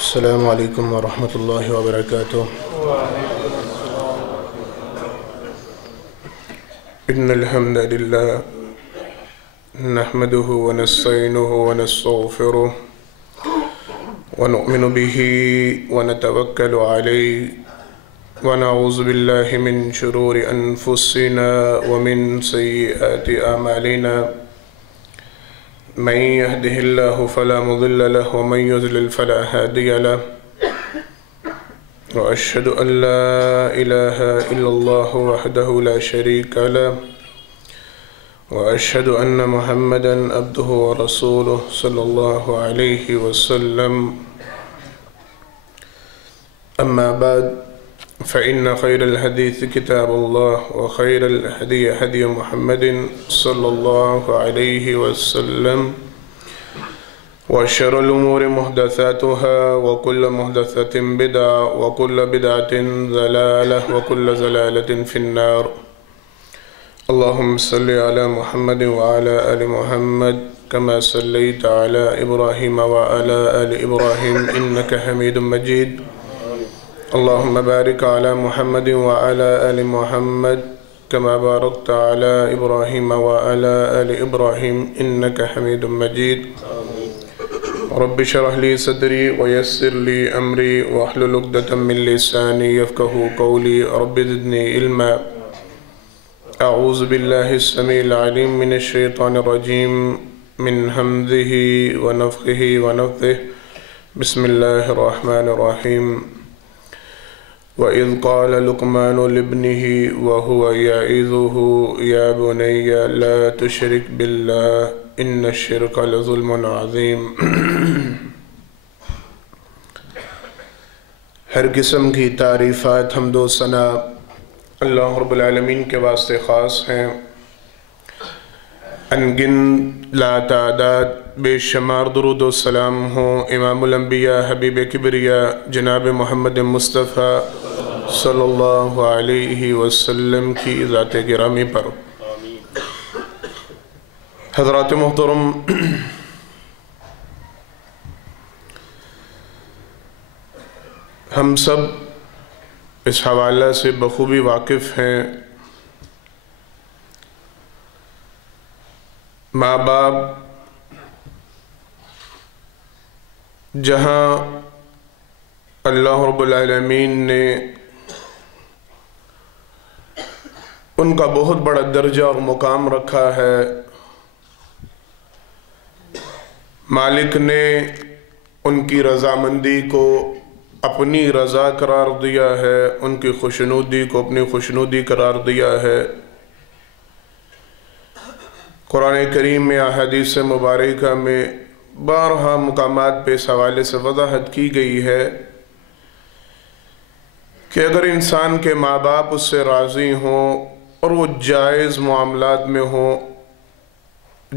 السلام علیکم ورحمۃ اللہ وبرکاتہ۔ ان الحمد للہ نحمده ونستعینه ونستغفره ونؤمن به ونتوکل علیہ ونعوذ باللہ من شرور انفسنا ومن سیئات اعمالنا من يهده الله فلا مضل له ومن يضلل فلا هادي له وأشهد أن لا إله إلا الله وحده لا شريك له وأشهد أن محمدا عبده ورسوله صلى الله عليه وسلم أما بعد فإن خير الحديث كتاب الله وخير الهدي هدي محمد صلى الله عليه وسلم وشر الأمور محدثاتها وكل محدثة بدعة وكل بدعة ضلالة وكل ضلالة في النار. اللهم صل على محمد وعلى آل محمد كما صليت على إبراهيم وعلى آل إبراهيم إنك حميد مجيد. اللهم بارك على محمد وعلى آل محمد كما باركت على إبراهيم وعلى آل إبراهيم إنك حميد مجيد. رب اشرح لي صدري ويسر لي أمري واحلل عقدة من لساني يفقهوا قولي. رب زدني علما. أعوذ بالله السميع العليم من الشيطان الرجيم من همزه ونفخه ونفثه. بسم الله الرحمن الرحيم. وَإِذْ قَالَ لُقْمَانُ لِابْنِهِ وَهُوَ يَعِظُهُ يَا بُنَيَّ لَا تُشْرِكْ بِاللَّهِ إِنَّ الشِّرْكَ لَظُلْمٌ عَظِيمٌ۔ ہر قسم کی تعریفات حمد و ثنا اللہ رب العالمین کے واسطے خاص ہیں۔ انگن لا تعداد بے شمار درود و سلام ہوں امام الانبیاء حبیب کبریاء جناب محمد مصطفیٰ صلی اللہ علیہ وسلم کی ذات گرامی پر۔ حضرات محترم، ہم سب اس حوالہ سے بخوبی واقف ہیں، ماں باپ جہاں اللہ رب العالمین نے ان کا بہت بڑا درجہ اور مقام رکھا ہے، مالک نے ان کی رضامندی کو اپنی رضا قرار دیا ہے، ان کی خوشنودی کو اپنی خوشنودی قرار دیا ہے۔ قرآن کریم میں احادیث مبارکہ میں بارہا مقامات پہ اس حوالے سے وضاحت کی گئی ہے کہ اگر انسان کے ماں باپ اس سے راضی ہوں اور وہ جائز معاملات میں ہوں،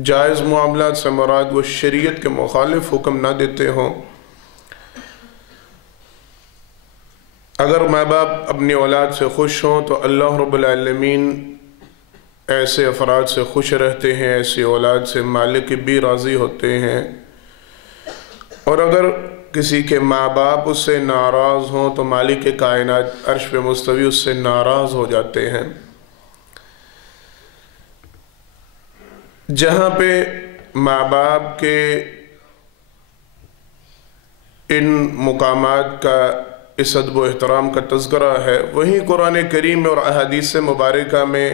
جائز معاملات سے مراد وہ شریعت کے مخالف حکم نہ دیتے ہوں، اگر ماں باپ اپنی اولاد سے خوش ہوں تو اللہ رب العالمین ایسے افراد سے خوش رہتے ہیں، ایسی اولاد سے مالک بھی راضی ہوتے ہیں۔ اور اگر کسی کے ماں باپ اس سے ناراض ہوں تو مالک کائنات عرش پہ مستوی اس سے ناراض ہو جاتے ہیں۔ جہاں پہ ماں باپ کے ان مقامات کا اس ادب و احترام کا تذکرہ ہے، وہیں قرآن کریم اور احادیث مبارکہ میں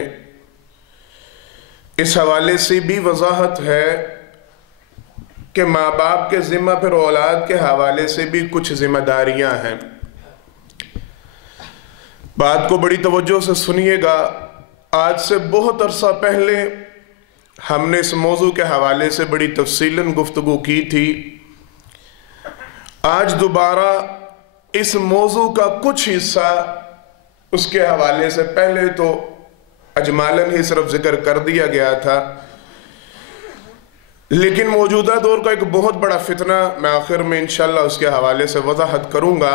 اس حوالے سے بھی وضاحت ہے کہ ماں باپ کے ذمہ پر اولاد کے حوالے سے بھی کچھ ذمہ داریاں ہیں۔ بات کو بڑی توجہ سے سنیے گا۔ آج سے بہت عرصہ پہلے ہم نے اس موضوع کے حوالے سے بڑی تفصیلاً گفتگو کی تھی۔ آج دوبارہ اس موضوع کا کچھ حصہ اس کے حوالے سے پہلے تو اجمالاً ہی صرف ذکر کر دیا گیا تھا، لیکن موجودہ دور کا ایک بہت بڑا فتنہ میں آخر میں انشاءاللہ اس کے حوالے سے وضاحت کروں گا۔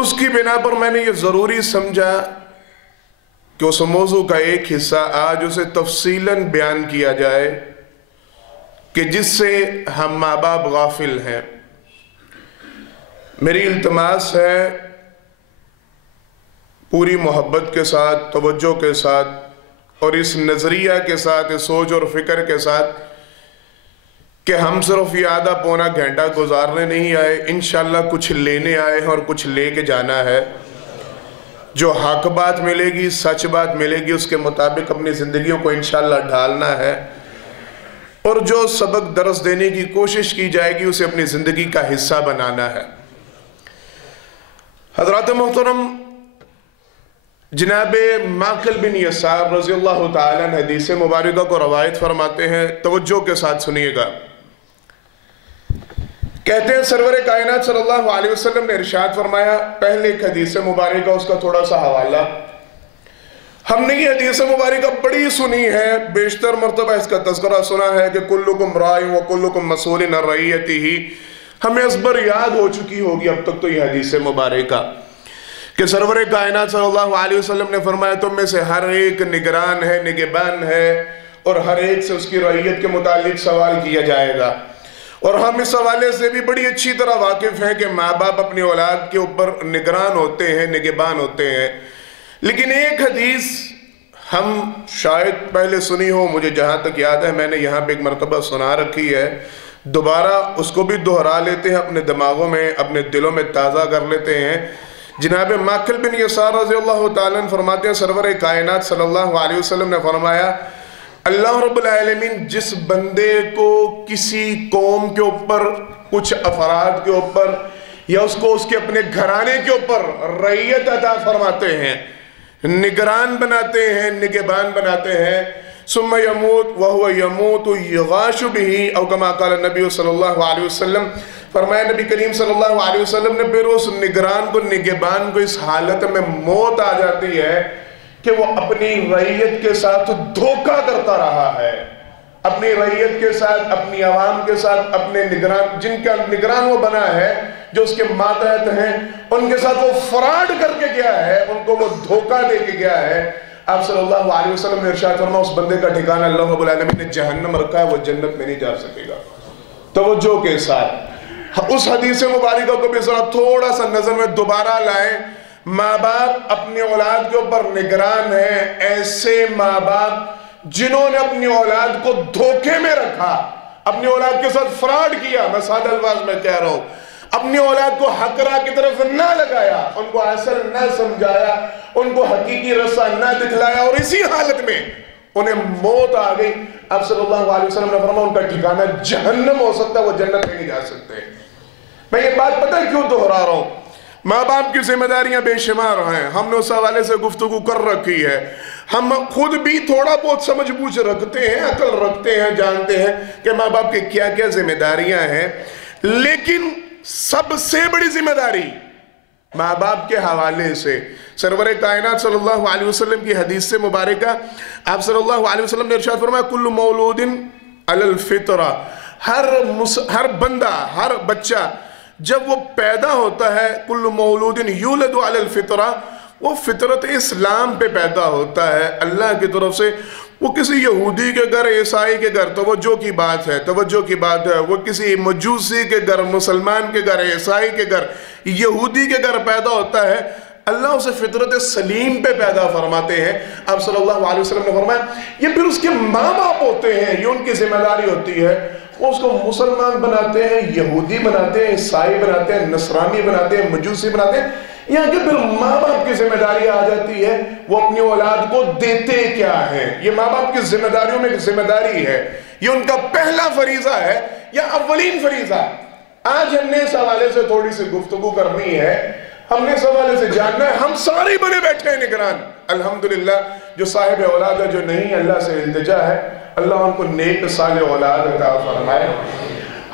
اس کی بنا پر میں نے یہ ضروری سمجھا کہ اس موضوع کا ایک حصہ آج اسے تفصیلاً بیان کیا جائے کہ جس سے ہم ماں باپ غافل ہیں۔ میری التماس ہے پوری محبت کے ساتھ، توجہ کے ساتھ اور اس نظریہ کے ساتھ، اس سوچ اور فکر کے ساتھ کہ ہم صرف یہ آدھا پونا گھنٹہ گزارنے نہیں آئے، انشاءاللہ کچھ لینے آئے ہیں اور کچھ لے کے جانا ہے۔ جو حق بات ملے گی، سچ بات ملے گی، اس کے مطابق اپنی زندگیوں کو انشاءاللہ ڈھالنا ہے، اور جو سبق درس دینے کی کوشش کی جائے گی اسے اپنی زندگی کا حصہ بنانا ہے۔ حضرات محترم، جناب معقل بن یسار رضی اللہ تعالیٰ عنہ حدیث مبارکہ کو روایت فرماتے ہیں، توجہ کے ساتھ سنیے گا۔ کہتے ہیں سرور کائنات صلی اللہ علیہ وسلم نے ارشاد فرمایا، پہلے ایک حدیث مبارکہ اس کا تھوڑا سا حوالہ۔ ہم نے یہ حدیث مبارکہ بڑی سنی ہے، بیشتر مرتبہ اس کا تذکرہ سنا ہے کہ کلکم راع و کلکم مسئول عن رعیتہ، ہمیں ازبر یاد ہو چکی ہوگی اب تک تو یہ حدیث مبارکہ کہ سرور کائنات صلی اللہ علیہ وسلم نے فرمایا تم میں سے ہر ایک نگران ہے، نگہبان ہے، اور ہر ایک سے اس کی رعیت کے متعلق سوال کیا جائے گا۔ اور ہم اس حوالے سے بھی بڑی اچھی طرح واقف ہیں کہ ماں باپ اپنی اولاد کے اوپر نگران ہوتے ہیں، نگہبان ہوتے ہیں، لیکن ایک حدیث ہم شاید پہلے سنی ہو، مجھے جہاں تک یاد ہے میں نے یہاں پہ ایک مرتبہ سنا رکھی ہے، دوبارہ اس کو بھی دہرا لیتے ہیں، اپنے دماغوں میں، اپنے دلوں میں تازہ کر لیتے ہیں۔ جناب معقل بن یسار رضی اللہ تعالیٰ عنہ فرماتے ہیں سرور کائنات صلی اللہ علیہ وسلم نے فرمایا، اللہ رب العالمین جس بندے کو کسی قوم کے اوپر، کچھ افراد کے اوپر، یا اس کو اس کے اپنے گھرانے کے اوپر رعیت عطا فرماتے ہیں، نگران بناتے ہیں، نگہبان بناتے ہیں، ثم یموت وہو یموت یغاش بہ، او کما قال النبی صلی اللہ علیہ وسلم، فرمایا نبی کریم صلی اللہ علیہ وسلم نے پھر اس نگران کو، نگہبان کو اس حالت میں موت آ جاتی ہے کہ وہ اپنی رعیت کے ساتھ دھوکہ کرتا رہا ہے، اپنی رعیت کے ساتھ، اپنی عوام کے ساتھ، اپنے نگران، جن کا نگران وہ بنا ہے، جو اس کے ماتحت ہیں، ان کے ساتھ وہ فراڈ کر کے گیا ہے، ان کو وہ دھوکہ دے کے گیا ہے۔ آپ صلی اللہ علیہ وسلم نے ارشاد فرمایا اس بندے کا ٹھکانہ اللہ رب العالمین نے جہنم رکھا ہے، وہ جنت میں نہیں جا سکے گا۔ توجہ کے ساتھ اس حدیث مبارکہ کو بھی ذرا تھوڑا سا نظر میں دوبارہ لائیں۔ ماں باپ اپنی اولاد کے اوپر نگران ہیں، ایسے ماں باپ جنہوں نے اپنی اولاد کو دھوکے میں رکھا، اپنی اولاد کے ساتھ فراڈ کیا، میں سادہ الفاظ میں کہہ رہا ہوں، اپنی اولاد کو حق راہ کی طرف نہ لگایا، ان کو اصل نہ سمجھایا، ان کو حقیقی رستہ نہ دکھلایا، اور اسی حالت میں انہیں موت آ گئی۔ اب صلی اللہ علیہ وسلم نے فرمایا ان کا ٹھکانہ جہنم ہو سکتا ہے، وہ جنت میں نہیں جا سکتے۔ میں یہ بات پتہ کیوں دہرا رہا ہوں؟ ماں باپ کی ذمہ داریاں بے شمار ہیں، ہم نے اس حوالے سے گفتگو کر رکھی ہے، ہم خود بھی تھوڑا بہت سمجھ بوجھ رکھتے ہیں، عقل رکھتے ہیں، جانتے ہیں کہ ماں باپ کی کیا کیا ذمہ داریاں ہیں، لیکن سب سے بڑی ذمہ داری ماں باپ کے حوالے سے سرور کائنات صلی اللہ علیہ وسلم کی حدیث سے مبارکہ، آپ صلی اللہ علیہ وسلم نے ارشاد فرمایا کل مولود علی الفطرہ، ہر بندہ، ہر بچہ جب وہ پیدا ہوتا ہے، کل مولود یولد علی الفطرہ، وہ فطرت اسلام پہ پیدا ہوتا ہے اللہ کی طرف سے۔ وہ کسی یہودی کے گھر، عیسائی کے گھر، توجہ کی بات ہے، توجہ کی بات ہے، وہ کسی مجوسی کے گھر، مسلمان کے گھر، عیسائی کے گھر، یہودی کے گھر پیدا ہوتا ہے، اللہ اسے فطرت سلیم پہ پیدا فرماتے ہیں۔ آپ صلی اللہ علیہ وسلم نے فرمایا یہ پھر اس کے ماں باپ ہوتے ہیں، یہ ان کی ذمہ داری ہوتی ہے، وہ اس کو مسلمان بناتے ہیں، یہودی بناتے ہیں، عیسائی بناتے ہیں، نصرانی بناتے ہیں، مجوسی بناتے ہیں، یہاں کہ پھر ماں باپ کی ذمہ داری آ جاتی ہے، وہ اپنی اولاد کو دیتے کیا ہے۔ یہ ماں باپ کی ذمہ داریوں میں ایک ذمہ داری ہے، یہ ان کا پہلا فریضہ ہے یا اولین فریضہ۔ آج ہم نے اس حوالے سے تھوڑی سی گفتگو کرنی ہے، ہم نے اس حوالے سے جاننا ہے، ہم سارے بنے بیٹھے ہیں نگران، الحمدللہ جو صاحب اولاد ہے، جو نہیں، اللہ سے التجا ہے اللہ ان کو نیک صالح اولاد عطا فرمائے۔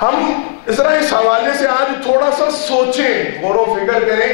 ہم اس حوالے سے آج تھوڑا سا سوچیں، غور و فکر کریں،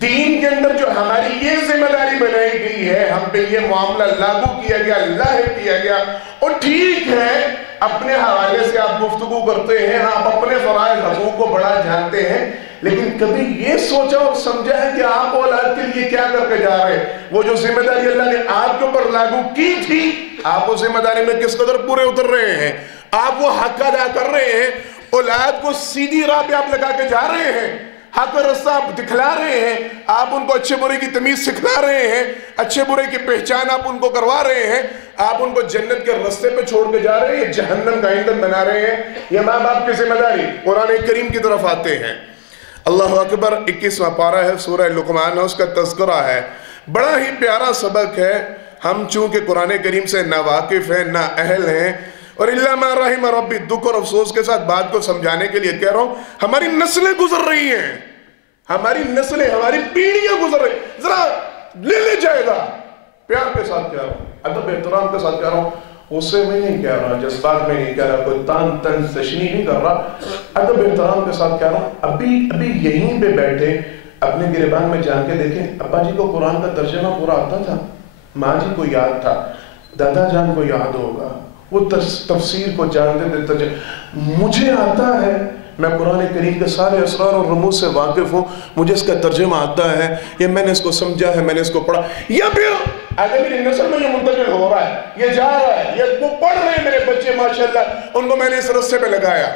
دین کے اندر جو ہماری یہ ذمہ داری بنائی گئی ہے، ہم پہ یہ معاملہ لاگو کیا گیا، اللہ کیا گیا، اور ٹھیک ہے اپنے حوالے سے آپ گفتگو کرتے ہیں، آپ اپنے فرائض حقوق کو بڑا جانتے ہیں، لیکن کبھی یہ سوچا اور سمجھا ہے کہ آپ اولاد کے لیے کیا کر کے جا رہے ہیں؟ وہ جو ذمہ داری اللہ نے آپ کے اوپر لاگو کی تھی، آپ وہ ذمہ داری میں کس قدر پورے اتر رہے ہیں؟ آپ وہ حق ادا کر رہے ہیں؟ اولاد کو سیدھی راہ پہ آپ لگا کے جا رہے ہیں؟ حق رستہ آپ دکھلا رہے ہیں، آپ ان کو اچھے برے کی تمیز سکھلا رہے ہیں، اچھے برے کی پہچان آپ ان کو کروا رہے ہیں، آپ ان کو جنت کے رستے پہ چھوڑ کے جا رہے ہیں، جہنم کا ایندھن بنا رہے ہیں، یہ ماں باپ کی ذمہ داری۔ قرآن کریم کی طرف آتے ہیں، اللہ اکبر، 21واں پارہ ہے، سورہ لقمان ہے، اس کا تذکرہ ہے، بڑا ہی پیارا سبق ہے۔ ہم چونکہ قرآن کریم سے نہ واقف ہیں، نہ اہل ہیں، اور اللہ ما رحم ربی، دکھ اور افسوس کے ساتھ بات کو سمجھانے کے لیے کہہ رہا ہوں، ہماری نسلیں گزر رہی ہیں، ہماری نسلیں، ہماری پیڑھیاں گزر رہی ہیں، ذرا لے جائے گا، پیار کے ساتھ کہہ رہا ہوں، ادب احترام کے ساتھ کہہ رہا ہوں، غصے میں نہیں کہہ رہا، جذبات میں نہیں کہہ رہا، کوئی تان تن تشنیع نہیں کر رہا، ادب احترام کے ساتھ کہہ رہا ہوں۔ ابھی یہیں پہ بیٹھے اپنے گریبان میں جا کے دیکھیں، ابا جی کو قرآن کا ترجمہ پورا آتا تھا، ماں جی کو یاد تھا، دادا جان کو یاد ہوگا، وہ تفسیر کو جانتے تھے، مجھے آتا ہے، میں قرآن کریم کے سارے اسرار اور رموز سے واقف ہوں، مجھے اس کا ترجمہ آتا ہے، یہ میں نے اس کو سمجھا ہے، میں نے اس کو پڑھا، یا پھر آگے میری نسل میں یہ منتقل ہو رہا ہے، یہ جا رہا ہے، یہ وہ پڑھ رہے ہیں میرے بچے ماشاءاللہ، ان کو میں نے اس رستے پہ لگایا۔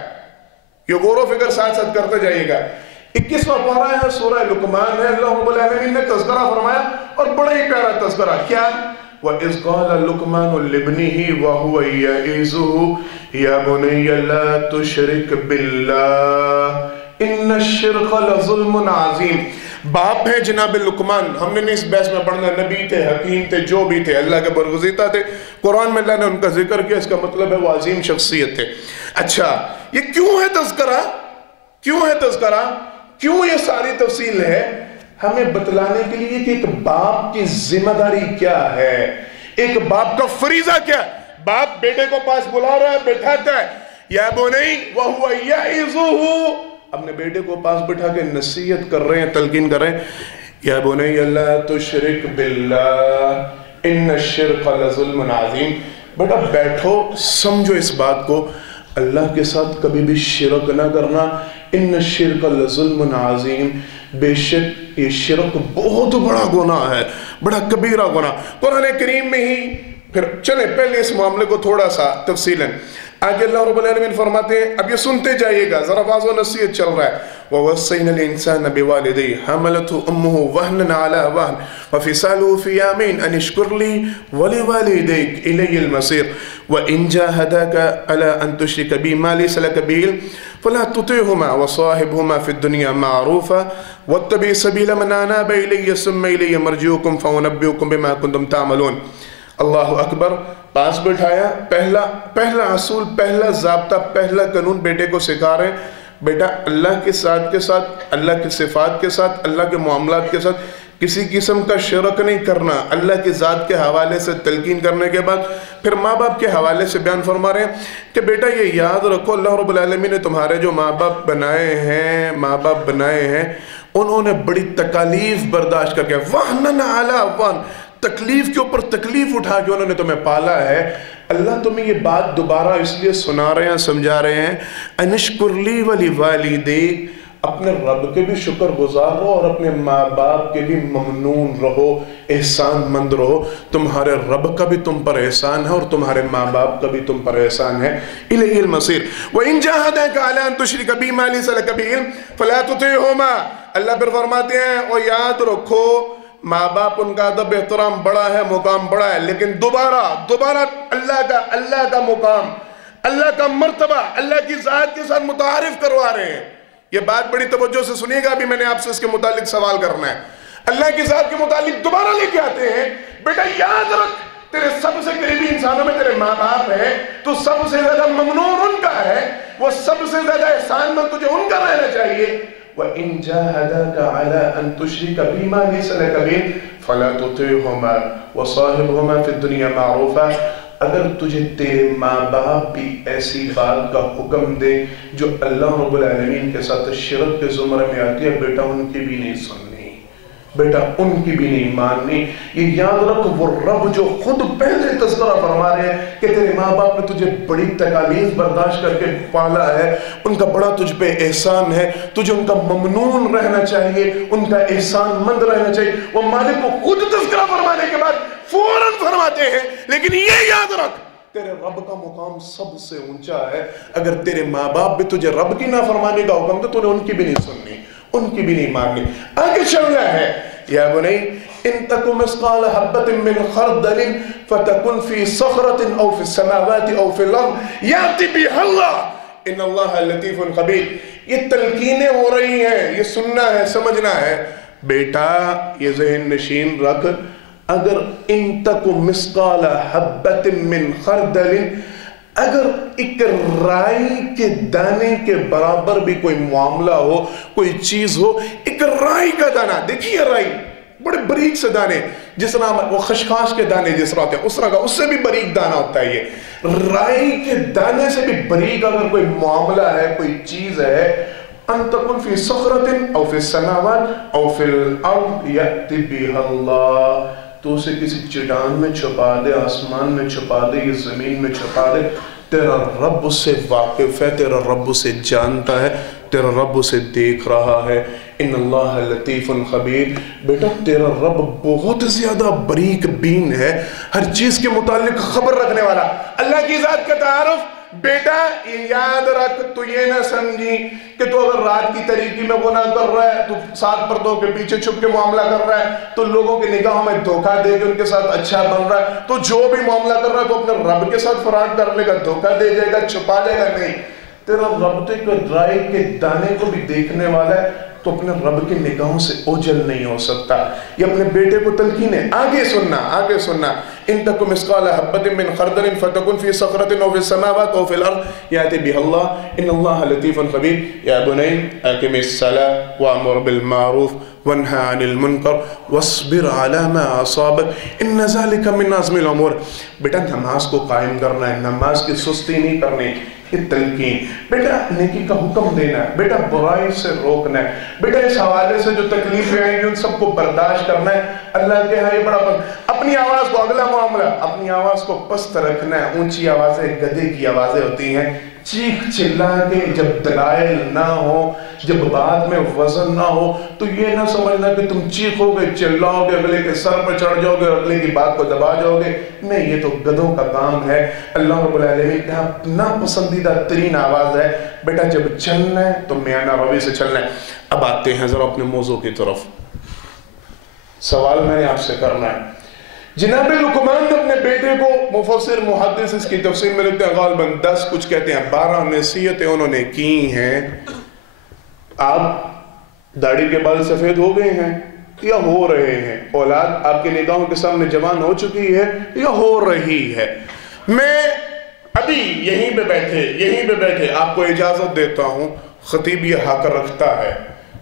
یہ غور و فکر ساتھ ساتھ کرتے جائیے گا۔ 21واں پارہ ہے، سورہ لقمان ہے، اللہ رب العالمین نے تذکرہ فرمایا، اور بڑا ہی پیارا تذکرہ، کیا؟ وَإِذْ قَالَ لُقْمَانُ لِابْنِهِ وَهُوَ يَعِظُهُ يَا بُنَيَّ لَا تُشْرِكْ بِاللَّهِ إِنَّ الشِّرْكَ لَظُلْمٌ عَظِيمٌ۔ باپ ہے جناب لقمان، ہم نے نہیں اس بحث میں پڑھنا، نبی تھے، حکیم تھے، جو بھی تھے، اللہ کے برگزیدہ تھے، قرآن میں اللہ نے ان کا ذکر کیا، اس کا مطلب ہے وہ عظیم شخصیت تھے۔ اچھا، یہ کیوں ہے تذکرہ؟ کیوں ہے تذکرہ؟ کیوں یہ ساری تفصیل ہے؟ ہمیں بتلانے کے لیے کہ ایک باپ کی ذمہ داری کیا ہے، ایک باپ کا فریضہ کیا ہے۔ باپ بیٹے کو پاس بلا رہا ہے، بٹھاتا ہے، یا بنی وہو یعظہ، اپنے بیٹے کو پاس بٹھا کے نصیحت کر رہے ہیں، تلقین کر رہے ہیں، یا بنی لا تشرک باللہ ان الشرک لظلم عظیم۔ بیٹا بیٹھو، سمجھو اس بات کو، اللہ کے ساتھ کبھی بھی شرک نہ کرنا، ان الشرک لظلم عظیم، بے شک یہ شرک بہت بڑا گناہ ہے، بڑا کبیرہ گناہ۔ قرآن کریم میں ہی پھر چلیں پہلے اس معاملے کو تھوڑا سا تفصیلاً آگے اللہ رب العالمین فرماتے ہیں، اب یہ سنتے جائیے گا، ذرا واضح و نصیحت چل رہا ہے۔ وَوَصَّيْنَا الْإِنسَانَ بِوَالِدَيْهِ حَمَلَتْهُ أُمُّهُ وَهْنًا عَلَى وَهْنٍ وَفِصَالُهُ فِي عَامَيْنِ أَنِ اشْكُرْ لِي وَلِوَالِدَيْكَ إِلَيَّ الْمَصِيرُ وَإِنْ جَاهَدَاكَ عَلَى أَنْ تُشْرِكَ بِي مَا لَيْسَ لَكَ بِهِ عِلْمٌ فَلَا تُطِعْهُمَا وَصَاحِبْهُمَا فِي الدُّنْيَا مَعْرُوفًا وَاتَّبِعْ سَبِيلَ مَنْ أَنَابَ إِلَيَّ ثُمَّ إِلَيَّ مَرْجِعُكُمْ فَأُنَبِّئُكُم بِمَا كُنتُمْ تَعْمَلُونَ۔ اللہ اکبر، پاس بٹھایا، پہلا اصول، پہلا ضابطہ، پہلا قانون بیٹے کو سکھا رہے ہیں، بیٹا اللہ کے ساتھ، اللہ کی صفات کے ساتھ، اللہ کے معاملات کے ساتھ کسی قسم کا شرک نہیں کرنا۔ اللہ کی ذات کے حوالے سے تلقین کرنے کے بعد پھر ماں باپ کے حوالے سے بیان فرما رہے ہیں کہ بیٹا یہ یاد رکھو، اللہ رب العالمین نے تمہارے جو ماں باپ بنائے ہیں انہوں نے بڑی تکالیف برداشت کر کے، وَهْنًا عَلَى وَهْنٍ، تکلیف کے اوپر تکلیف اٹھا کے انہوں نے تمہیں پالا ہے۔ اللہ تمہیں یہ بات دوبارہ اس لیے سنا رہے ہیں، سمجھا رہے ہیں، اَنِ اشْكُرْ لِي وَلِوَالِدَيْكَ، اپنے رب کے بھی شکر گزار رہو اور اپنے ماں باپ کے بھی ممنون رہو، احسان مند رہو۔ تمہارے رب کا بھی تم پر احسان ہے اور تمہارے ماں باپ کا بھی تم پر احسان ہے۔ إِلَيْهِ الْمَصِيرُ وَإِنْ جَاهَدَاكَ عَلَىٰ أَن تُشْرِكَ بِي مَا لَيْسَ لَكَ بِهِ عِلْمٌ فَلَا تُطِعْهُمَا۔ اللہ پھر فرماتے ہیں، اور یاد رکھو ماں باپ ان کا ادب احترام بڑا ہے، مقام بڑا ہے، لیکن دوبارہ اللہ کا مقام، اللہ کا مرتبہ، اللہ کی ذات کے ساتھ متعارف کروا رہے ہیں۔ یہ بات بڑی توجہ سے سنیے گا، ابھی میں نے آپ سے اس کے متعلق سوال کرنا ہے۔ اللہ کی ذات کے متعلق دوبارہ لے کے آتے ہیں، بیٹا یاد رکھ تیرے سب سے قریبی انسانوں میں تیرے ماں باپ ہیں، تو سب سے زیادہ ممنون ان کا ہے، وہ سب سے زیادہ احسان مند تجھے ان کا رہنا چاہیے۔ وَإِنْ جَاهَدَاكَ عَلَىٰ أَن تُشْرِكَ بِي مَا لَيْسَ لَكَ بِهِ فَلَا تُطِعْهُمَا وَصَاحِبْهُمَا فِي الدُّنْيَا مَعْرُوفًا۔ اگر تجھے تیرے ماں باپ بھی ایسی بات کا حکم دے جو اللہ رب العالمین کے ساتھ شرک کے زمرے میں آتی ہے، بیٹا ان کی بھی نہیں سننی، بیٹا ان کی بھی نہیں ماننی۔ یہ یاد رکھ، وہ رب جو خود پہلے تذکرہ فرما رہے ہیں کہ تیرے ماں باپ نے تجھے بڑی تکالیف برداشت کر کے پالا ہے، ان کا بڑا تجھ پہ احسان ہے، تجھے ان کا ممنون رہنا چاہیے، ان کا احسان مند رہنا چاہیے۔ وہ مالک کو خود تذکرہ فرمانے کے بعد فوراً فرماتے ہیں، لیکن یہ یاد رکھ تیرے رب کا مقام سب سے اونچا ہے۔ اگر تیرے ماں باپ بھی تجھے رب کی نافرمانی کا حکم دے تو انہیں ان کی بھی نہیں سننی، ان کی بھی نہیں ماننی. آگے چلنا ہے. یا بنی ان تک مثقال حبۃ من خردل فتکن فی صخرۃ او فی السماوات او فی الارض یأتی بها اللہ ان اللہ لطیف خبیر. یہ تلقینیں ہو رہی ہیں, یہ سننا ہے, سمجھنا ہے. بیٹا یہ ذہن نشین رکھ, اگر ان تک مثقال حبۃ من خردل, اگر ایک رائی کے دانے کے برابر بھی کوئی معاملہ ہو, کوئی چیز ہو, ایک رائی کا دانہ, دیکھیے رائی بڑے باریک سے دانے, جس طرح وہ خشخاش کے دانے جس طرح ہوتے ہیں اس طرح کا, اس سے بھی باریک دانہ ہوتا ہے. یہ رائی کے دانے سے بھی باریک اگر کوئی معاملہ ہے, کوئی چیز ہے, ان تکن فی صخرۃ او فی السماوات او فی الارض یأتی بها اللہ, تو اسے کسی چٹان میں چھپا دے, آسمان میں چھپا دے, یہ زمین میں چھپا دے, تیرا رب اس سے واقف ہے, تیرا رب اسے جانتا ہے, تیرا رب اسے دیکھ رہا ہے. ان اللہ لطیف خبیر. بیٹا تیرا رب بہت زیادہ باریک بین ہے, ہر چیز کے متعلق خبر رکھنے والا. اللہ کی ذات کا تعارف بیٹا یاد رکھ, تو یہ نہ سمجھی کہ تو اگر رات کی تاریکی میں گناہ کر رہا ہے, تو 7 پردوں کے پیچھے چھپ کے معاملہ کر رہا ہے, تو لوگوں کی نگاہوں میں دھوکہ دے کے ان کے ساتھ اچھا بن رہا ہے, تو جو بھی معاملہ کر رہا ہے تو اپنے رب کے ساتھ فراڈ کر لے گا, دھوکہ دے جائے گا, چھپا جائے گا. نہیں, تیرا رب تو ایک رائی کے دانے کو بھی دیکھنے والا ہے, تو اپنے رب کی نگاہوں سے اوجھل نہیں ہو سکتا. یہ اپنے بیٹے کو تلقین ہے. آگے سننا, آگے سننا. ان تک مثقال حبۃ من خردل فتکن فی صخرۃ او فی السماوات او فی الارض یأتی بها اللہ ان اللہ لطیف خبیر. یا بنی اقم الصلاۃ وامر بالمعروف وانہی عن المنکر واصبر علی ما اصابک ان ذلک من عزم الامور. بیٹا نماز کو قائم کرنا ہے, نماز کی سستی نہیں کرنی. یہ تلقین. بیٹا نیکی کا حکم دینا ہے, بیٹا برائی سے روکنا ہے, بیٹا اس حوالے سے جو تکلیفیں آئیں گی ان سب کو برداشت کرنا ہے. اللہ کے ہاں یہ بڑا اپنی آواز کو, اگلا معاملہ, اپنی آواز کو پست رکھنا ہے. اونچی آوازیں گدھے کی آوازیں ہوتی ہیں. چیخ چلا کے جب دلائل نہ ہو, جب بات میں وزن نہ ہو, تو یہ نہ سمجھنا کہ تم چیخو گے, چلاؤ گے, اگلے کے سر پر چڑھ جاؤ گے, اگلے کی بات کو دبا جاؤ گے. نہیں, یہ تو گدھوں کا کام ہے. اللہ رب العالمین کا اپنا پسندیدہ ترین آواز ہے. بیٹا جب چلنا ہے تو میانہ روی سے چلنا ہے. اب آتے ہیں ذرا اپنے موضوع کی طرف. سوال میں نے آپ سے کرنا ہے. جناب لقمان نے اپنے بیٹے کو, مفسر محدث اس کی تفسیر میں لکھتے ہیں غالباً 10, کچھ کہتے ہیں 12 نصیحتیں انہوں نے کی ہیں. آپ داڑھی کے بال سفید ہو گئے ہیں یا ہو رہے ہیں, اولاد آپ کی نگاہوں کے سامنے جوان ہو چکی ہے یا ہو رہی ہے. میں ابھی یہیں پہ بیٹھے آپ کو اجازت دیتا ہوں. خطیب یہ حق رکھتا ہے,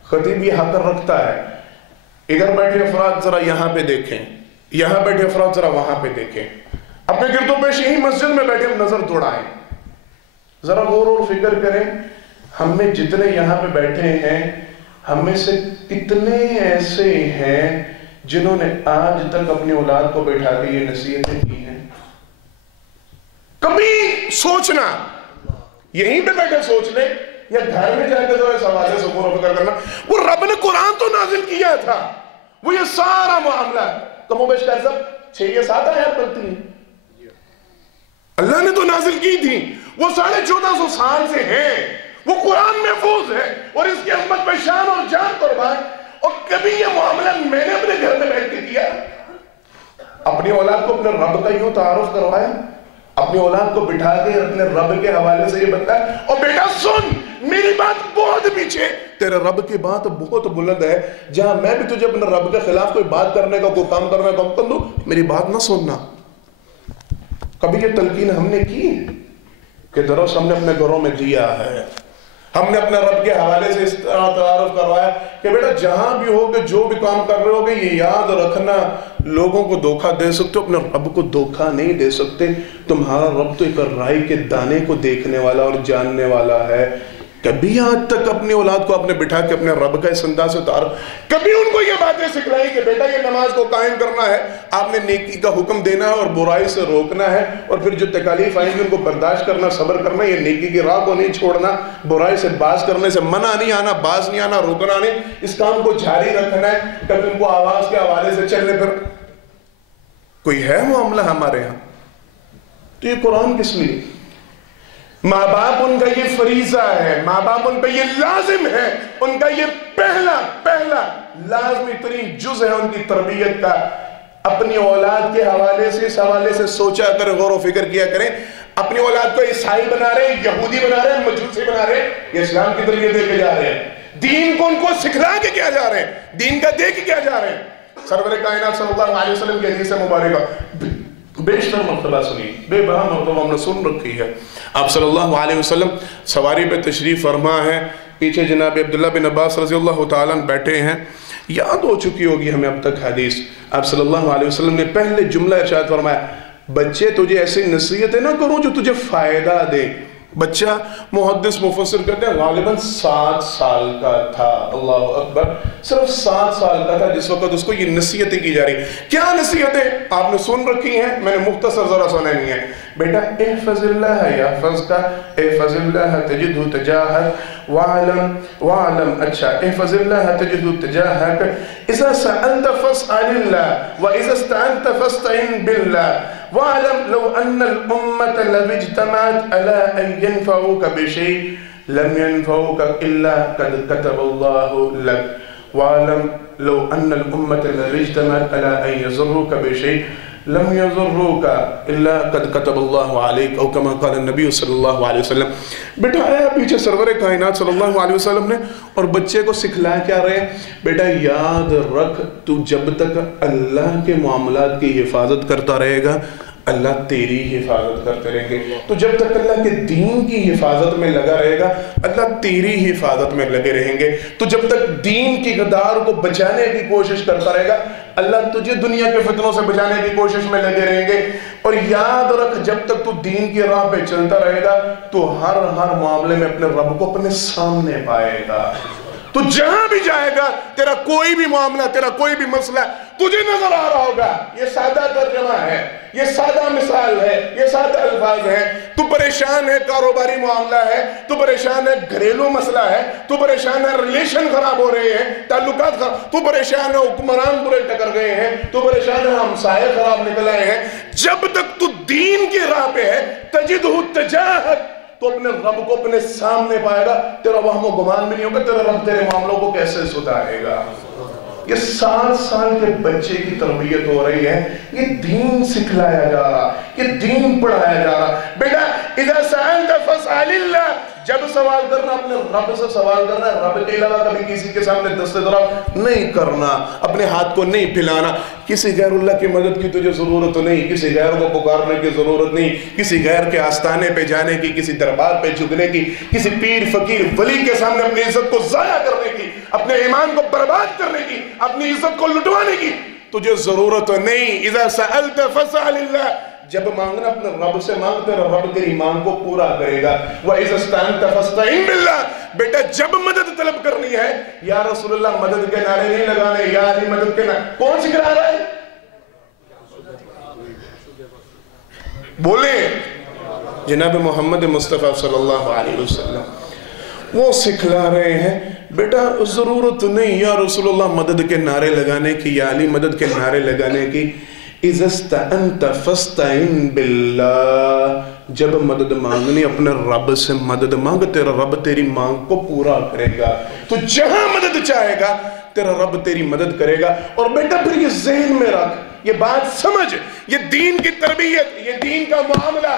خطیب یہ حق رکھتا ہے. ادھر بیٹھے افراد ذرا یہاں پہ دیکھیں, یہاں بیٹھے افراد ذرا وہاں پہ دیکھیں. اپنے گرد و پیش یہی مسجد میں بیٹھے ہم نظر دوڑائیں, ذرا غور اور فکر کریں. ہم میں جتنے یہاں پہ بیٹھے ہیں, ہم میں سے کتنے ایسے ہیں جنہوں نے آج تک اپنی اولاد کو بیٹھا کے یہ نصیحتیں کی ہیں؟ کبھی سوچنا, یہیں پہ بیٹھے سوچ لیں, یا گھر میں جا کے ذرا اس حوالے سے غور و فکر کرنا. وہ رب نے قرآن تو نازل کیا تھا, وہ یہ سارا معاملہ کم و بیش کر سب 6 یا 7 آیات پڑھتی ہیں. اللہ نے تو نازل کی تھی, وہ 1450 سال سے ہیں, وہ قرآن محفوظ ہے, اور اس کی عظمت پہ شان اور جان قربان. اور کبھی یہ معاملہ میں نے اپنے گھر میں بیٹھ کے کیا؟ اپنی اولاد کو اپنے رب کا یوں تعارف کروایا, اپنی اولاد کو بٹھا کے اپنے رب کے حوالے سے یہ بتایا, اور بیٹا سن, میری بات بہت پیچھے, تیرے رب کی بات بہت بلند ہے. جہاں میں بھی تجھے اپنے رب کے خلاف کوئی بات کرنے کا, کوئی کام کرنے کا حکم کر دوں, میری بات نہ سننا. کبھی یہ تلقین ہم نے کی کہ درس ہم نے اپنے گھروں میں دیا ہے, ہم نے اپنے رب کے حوالے سے اس طرح تعارف کروایا کہ بیٹا جہاں بھی ہو, کہ جو بھی کام کر رہے ہو, کہ یہ یاد رکھنا, لوگوں کو دھوکہ دے سکتے ہو, اپنے رب کو دھوکہ نہیں دے سکتے. تمہارا رب تو ایک رائی کے دانے کو دیکھنے والا اور جاننے والا ہے. کبھی آج تک اپنی اولاد کو آپ نے بٹھا کے اپنے رب کا اس انداز سے تعارف, کبھی ان کو یہ باتیں سکھلائی کہ بیٹا یہ نماز کو قائم کرنا ہے, آپ نے نیکی کا حکم دینا ہے اور برائی سے روکنا ہے, اور پھر جو تکالیف آئیں گی ان کو برداشت کرنا, صبر کرنا, یہ نیکی کی راہ کو نہیں چھوڑنا, برائی سے باز کرنے سے منع نہیں آنا, باز نہیں آنا, روکنا نہیں, اس کام کو جاری رکھنا ہے. کبھی ان کو آواز کے حوالے سے چلنے پر کوئی ہے معاملہ ہمارے ہاں؟ تو یہ قرآن کس لیے؟ ماں باپ ان کا یہ فریضہ ہے, ماں باپ ان پہ یہ لازم ہے, ان کا یہ پہلا لازمی ترین جز ہے ان کی تربیت کا، اپنی اولاد کے حوالے سے اس حوالے سے سوچا کریں، غور و فکر کیا کریں، اپنی اولاد کو عیسائی بنا رہے ہیں، یہودی بنا رہے ہیں، مجوسی بنا رہے ہیں، یہ اسلام کی تربیت دے کے جا رہے ہیں؟ دین کو ان کو سکھلا کے کیا جا رہے ہیں؟ دین کا دے کے کیا جا رہے ہیں؟ سرور کائنات صلی اللہ علیہ وسلم کی حدیث مبارکہ بیشتر مرتبہ سنی، بے بہا مرتبہ ہم نے سن رکھی ہے۔ آپ صلی اللہ علیہ وسلم سواری پہ تشریف فرما ہے، پیچھے جناب عبداللہ بن عباس رضی اللہ تعالیٰ بیٹھے ہیں، یاد ہو چکی ہوگی ہمیں اب تک حدیث۔ آپ صلی اللہ علیہ وسلم نے پہلے جملہ ارشاد فرمایا، بچے تجھے ایسی نصیحتیں نہ کروں جو تجھے فائدہ دے۔ بچہ محدث مفسر کہتے ہیں غالباً 7 سال کا تھا، اللہ اکبر، صرف 7 سال کا تھا جس وقت اس کو یہ نصیحتیں کی جا رہی۔ کیا نصیحتیں آپ نے سن رکھی ہیں؟ میں نے مختصر ذرا سنانی ہے۔ بیٹا احفظ اللہ یحفظک، احفظ اللہ تجدہ تجاہک، وعلم اچھا احفظ اللہ تجدہ تجاہک، اذا سألت فاسأل اللہ، واذا استعنت فاستعن باللہ، وعلم لو ان الامة لو اجتمعت على ان ينفعوك بشيء لم ينفعوك الا قد كتب الله لك، وعلم لو ان الامة لو اجتمعت على ان يضروك بشيء لم يضروك الا قد كتب الله عليك، او كما قال النبي صلی اللہ علیہ وسلم۔ بیٹا آیا پیچھے سرور کائنات صلی اللہ علیہ وسلم نے اور بچے کو سکھلا کیا رہے ہیں؟ بیٹا یاد رکھ، تو جب تک اللہ کے معاملات کی حفاظت کرتا رہے گا اللہ تیری حفاظت کرتے رہیں گے۔ تو جب تک اللہ کے دین کی حفاظت میں لگا رہے گا اللہ تیری حفاظت میں لگے رہیں گے۔ تو جب تک دین کی غدار کو بچانے کی کوشش کرتا رہے گا اللہ تجھے دنیا کے فتنوں سے بچانے کی کوشش میں لگے رہیں گے۔ اور یاد رکھ جب تک تو دین کی راہ پہ چلتا رہے گا تو ہر معاملے میں اپنے رب کو اپنے سامنے پائے گا۔ تو جہاں بھی جائے گا تیرا کوئی بھی معاملہ، تیرا کوئی بھی مسئلہ تجھے نظر آ رہا ہوگا۔ یہ سادہ ترجمہ ہے، یہ سادہ مثال ہے، یہ سادہ الفاظ ہیں۔ تو پریشان ہے، کاروباری معاملہ ہے، تو پریشان ہے، گھریلو مسئلہ ہے، تو پریشان ہے، ریلیشن خراب ہو رہے ہیں، تعلقات خراب، تو پریشان ہے، حکمران برے ٹکر گئے ہیں، تو پریشان ہے، ہمسائے خراب نکل آئے ہیں۔ جب تک تو دین کی راہ پہ ہے تجدہ تجاہک، تو اپنے رب کو اپنے سامنے پائے گا، تیرا وہم و گمان بھی نہیں ہوگا تیرا رب تیرے معاملوں کو کیسے سدھارے گا۔ یہ 7 سال کے بچے کی تربیت ہو رہی ہے، یہ دین سکھلایا جا رہا، یہ دین پڑھایا جا رہا۔ بیٹا اذا سألت فاسأل اللہ، جب سوال کرنا اپنے رب سے سوال کرنا ہے، رب کے علاوہ کبھی کسی کے سامنے دست دراب نہیں کرنا، اپنے ہاتھ کو نہیں پھیلانا۔ کسی غیر اللہ کی مدد کی تجھے ضرورت نہیں، کسی غیر کو پکارنے کی ضرورت نہیں، کسی غیر کے آستانے پہ جانے کی، کسی دربار پہ جھکنے کی، کسی پیر فقیر ولی کے سامنے اپنی عزت کو ضائع کرنے کی، اپنے ایمان کو برباد کرنے کی، اپنی عزت کو لٹوانے کی تجھے ضرورت نہیں۔ اذا سألت فاسأل اللہ، جب مانگنا اپنے رب سے مانگ، تیرا رب تیری مانگ کو پورا کرے گا۔ وَإِذَا اسْتَعَنْتَ فَاسْتَعِنْ بِاللَّهِ، بیٹا جب مدد طلب کرنی ہے یا رسول اللہ مدد کے نعرے نہیں لگانے، یا علی مدد کے نعرے، کون سکھلا رہا ہے؟ بولیں جناب محمد مصطفیٰ صلی اللہ علیہ وسلم وہ سکھلا رہے ہیں۔ بیٹا ضرورت نہیں یا رسول اللہ مدد کے نعرے لگانے کی، یا علی مدد کے نعرے لگانے کی۔ اِذَا اسْتَعَنْتَ فَاسْتَعِنْ بِاللَّهِ، جب مدد مانگنی اپنے رب سے مدد مانگ، تیرا رب تیری مانگ کو پورا کرے گا۔ تو جہاں مدد چاہے گا تیرا رب تیری مدد کرے گا۔ اور بیٹا پھر یہ ذہن میں رکھ، یہ بات سمجھ، یہ دین کی تربیت، یہ دین کا معاملہ،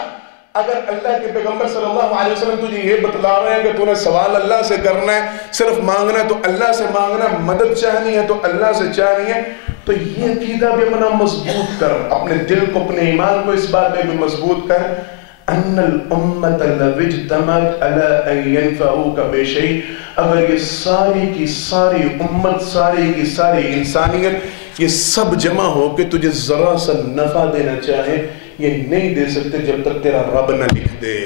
اگر اللہ کے پیغمبر صلی اللہ علیہ وسلم تجھے یہ بتلا رہے ہیں کہ تو نے سوال اللہ سے کرنا ہے، صرف مانگنا ہے تو اللہ سے مانگنا، مدد چاہنی ہے تو اللہ سے چاہنی ہے، تو یہ عقیدہ بھی اپنا مضبوط کر، اپنے دل کو، اپنے ایمان کو اس بات میں بھی مضبوط کر، ان الامت لو اجتمعت علی ان ینفعوک بشیء، اگر یہ ساری کی ساری امت، ساری کی ساری انسانیت، یہ سب جمع ہو کے تجھے ذرا سا نفع دینا چاہے، یہ نہیں دے سکتے جب تک تیرا رب نہ لکھ دے۔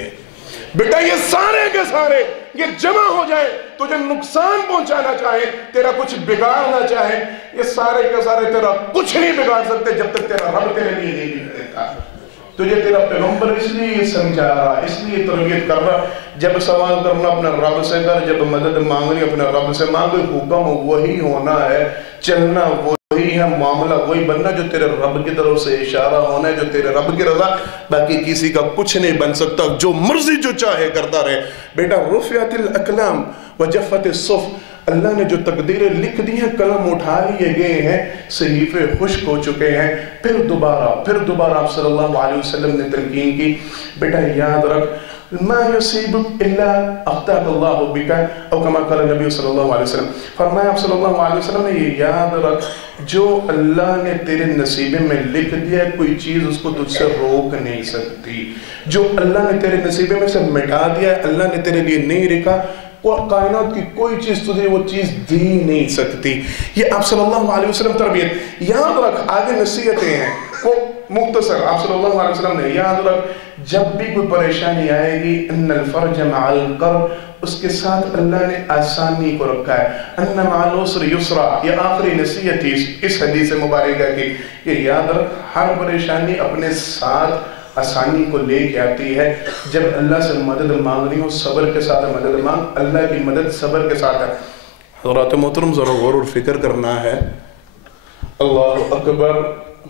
بیٹا یہ سارے کے سارے یہ جمع ہو جائے، تجھے نقصان پہنچانا چاہے، تیرا کچھ بگاڑنا چاہے، یہ سارے کے سارے تیرا کچھ نہیں بگاڑ سکتے جب تک تیرا رب تیرے لیے نہیں لکھ دیتا۔ تجھے تیرا پیغمبر اس لیے سمجھا رہا، اس لیے تربیت کر رہا، جب سوال کرنا اپنے رب سے کر، جب مدد مانگنی اپنے رب سے مانگ، حکم وہی ہونا ہے، چلنا وہی ہے، معاملہ وہی بننا جو تیرے رب کی طرف سے اشارہ ہونا ہے، جو تیرے رب کی رضا، باقی کسی کا کچھ نہیں بن سکتا، جو مرضی جو چاہے کرتا رہے۔ بیٹا رفعت الاقلام وجفت الصحف، اللہ نے جو تقدیریں لکھ دی ہیں قلم اٹھا لیے گئے ہیں، صحیفے خشک ہو چکے ہیں۔ پھر دوبارہ آپ صلی اللہ علیہ وسلم نے تلقین کی، بیٹا یاد رکھ ما یصیبک الا اخطاک اللہ بک، او کما قال نبی صلی اللہ علیہ وسلم، فرمایا آپ صلی اللہ علیہ وسلم نے یہ یاد رکھ جو اللہ نے تیرے نصیبے میں لکھ دیا ہے کوئی چیز اس کو تجھ سے روک نہیں سکتی، جو اللہ نے تیرے نصیبے میں سے مٹا دیا ہے اللہ نے تیرے لیے نہیں لکھا، کائنات کی کوئی چیز تجھے وہ چیز دی نہیں سکتی۔ یہ آپ صلی اللہ علیہ وسلم تربیت یاد رکھ۔ آگے نصیحتیں ہیں وہ مختصر، آپ صلی اللہ علیہ وسلم نے یاد رکھ جب بھی کوئی پریشانی آئے گی ان الفرج مع الکرب، اس کے ساتھ اللہ نے آسانی کو رکھا ہے، ان مع العسر یسرا، یہ آخری نصیحت تھی اس حدیث مبارکہ کی، یہ یاد رکھ ہر پریشانی اپنے ساتھ آسانی کو لے کے آتی ہے۔ جب اللہ سے مدد مانگنی ہو صبر کے ساتھ مدد مانگ، اللہ کی مدد صبر کے ساتھ ہے۔ حضرات محترم ذرا غور و فکر کرنا ہے، اللہ اکبر،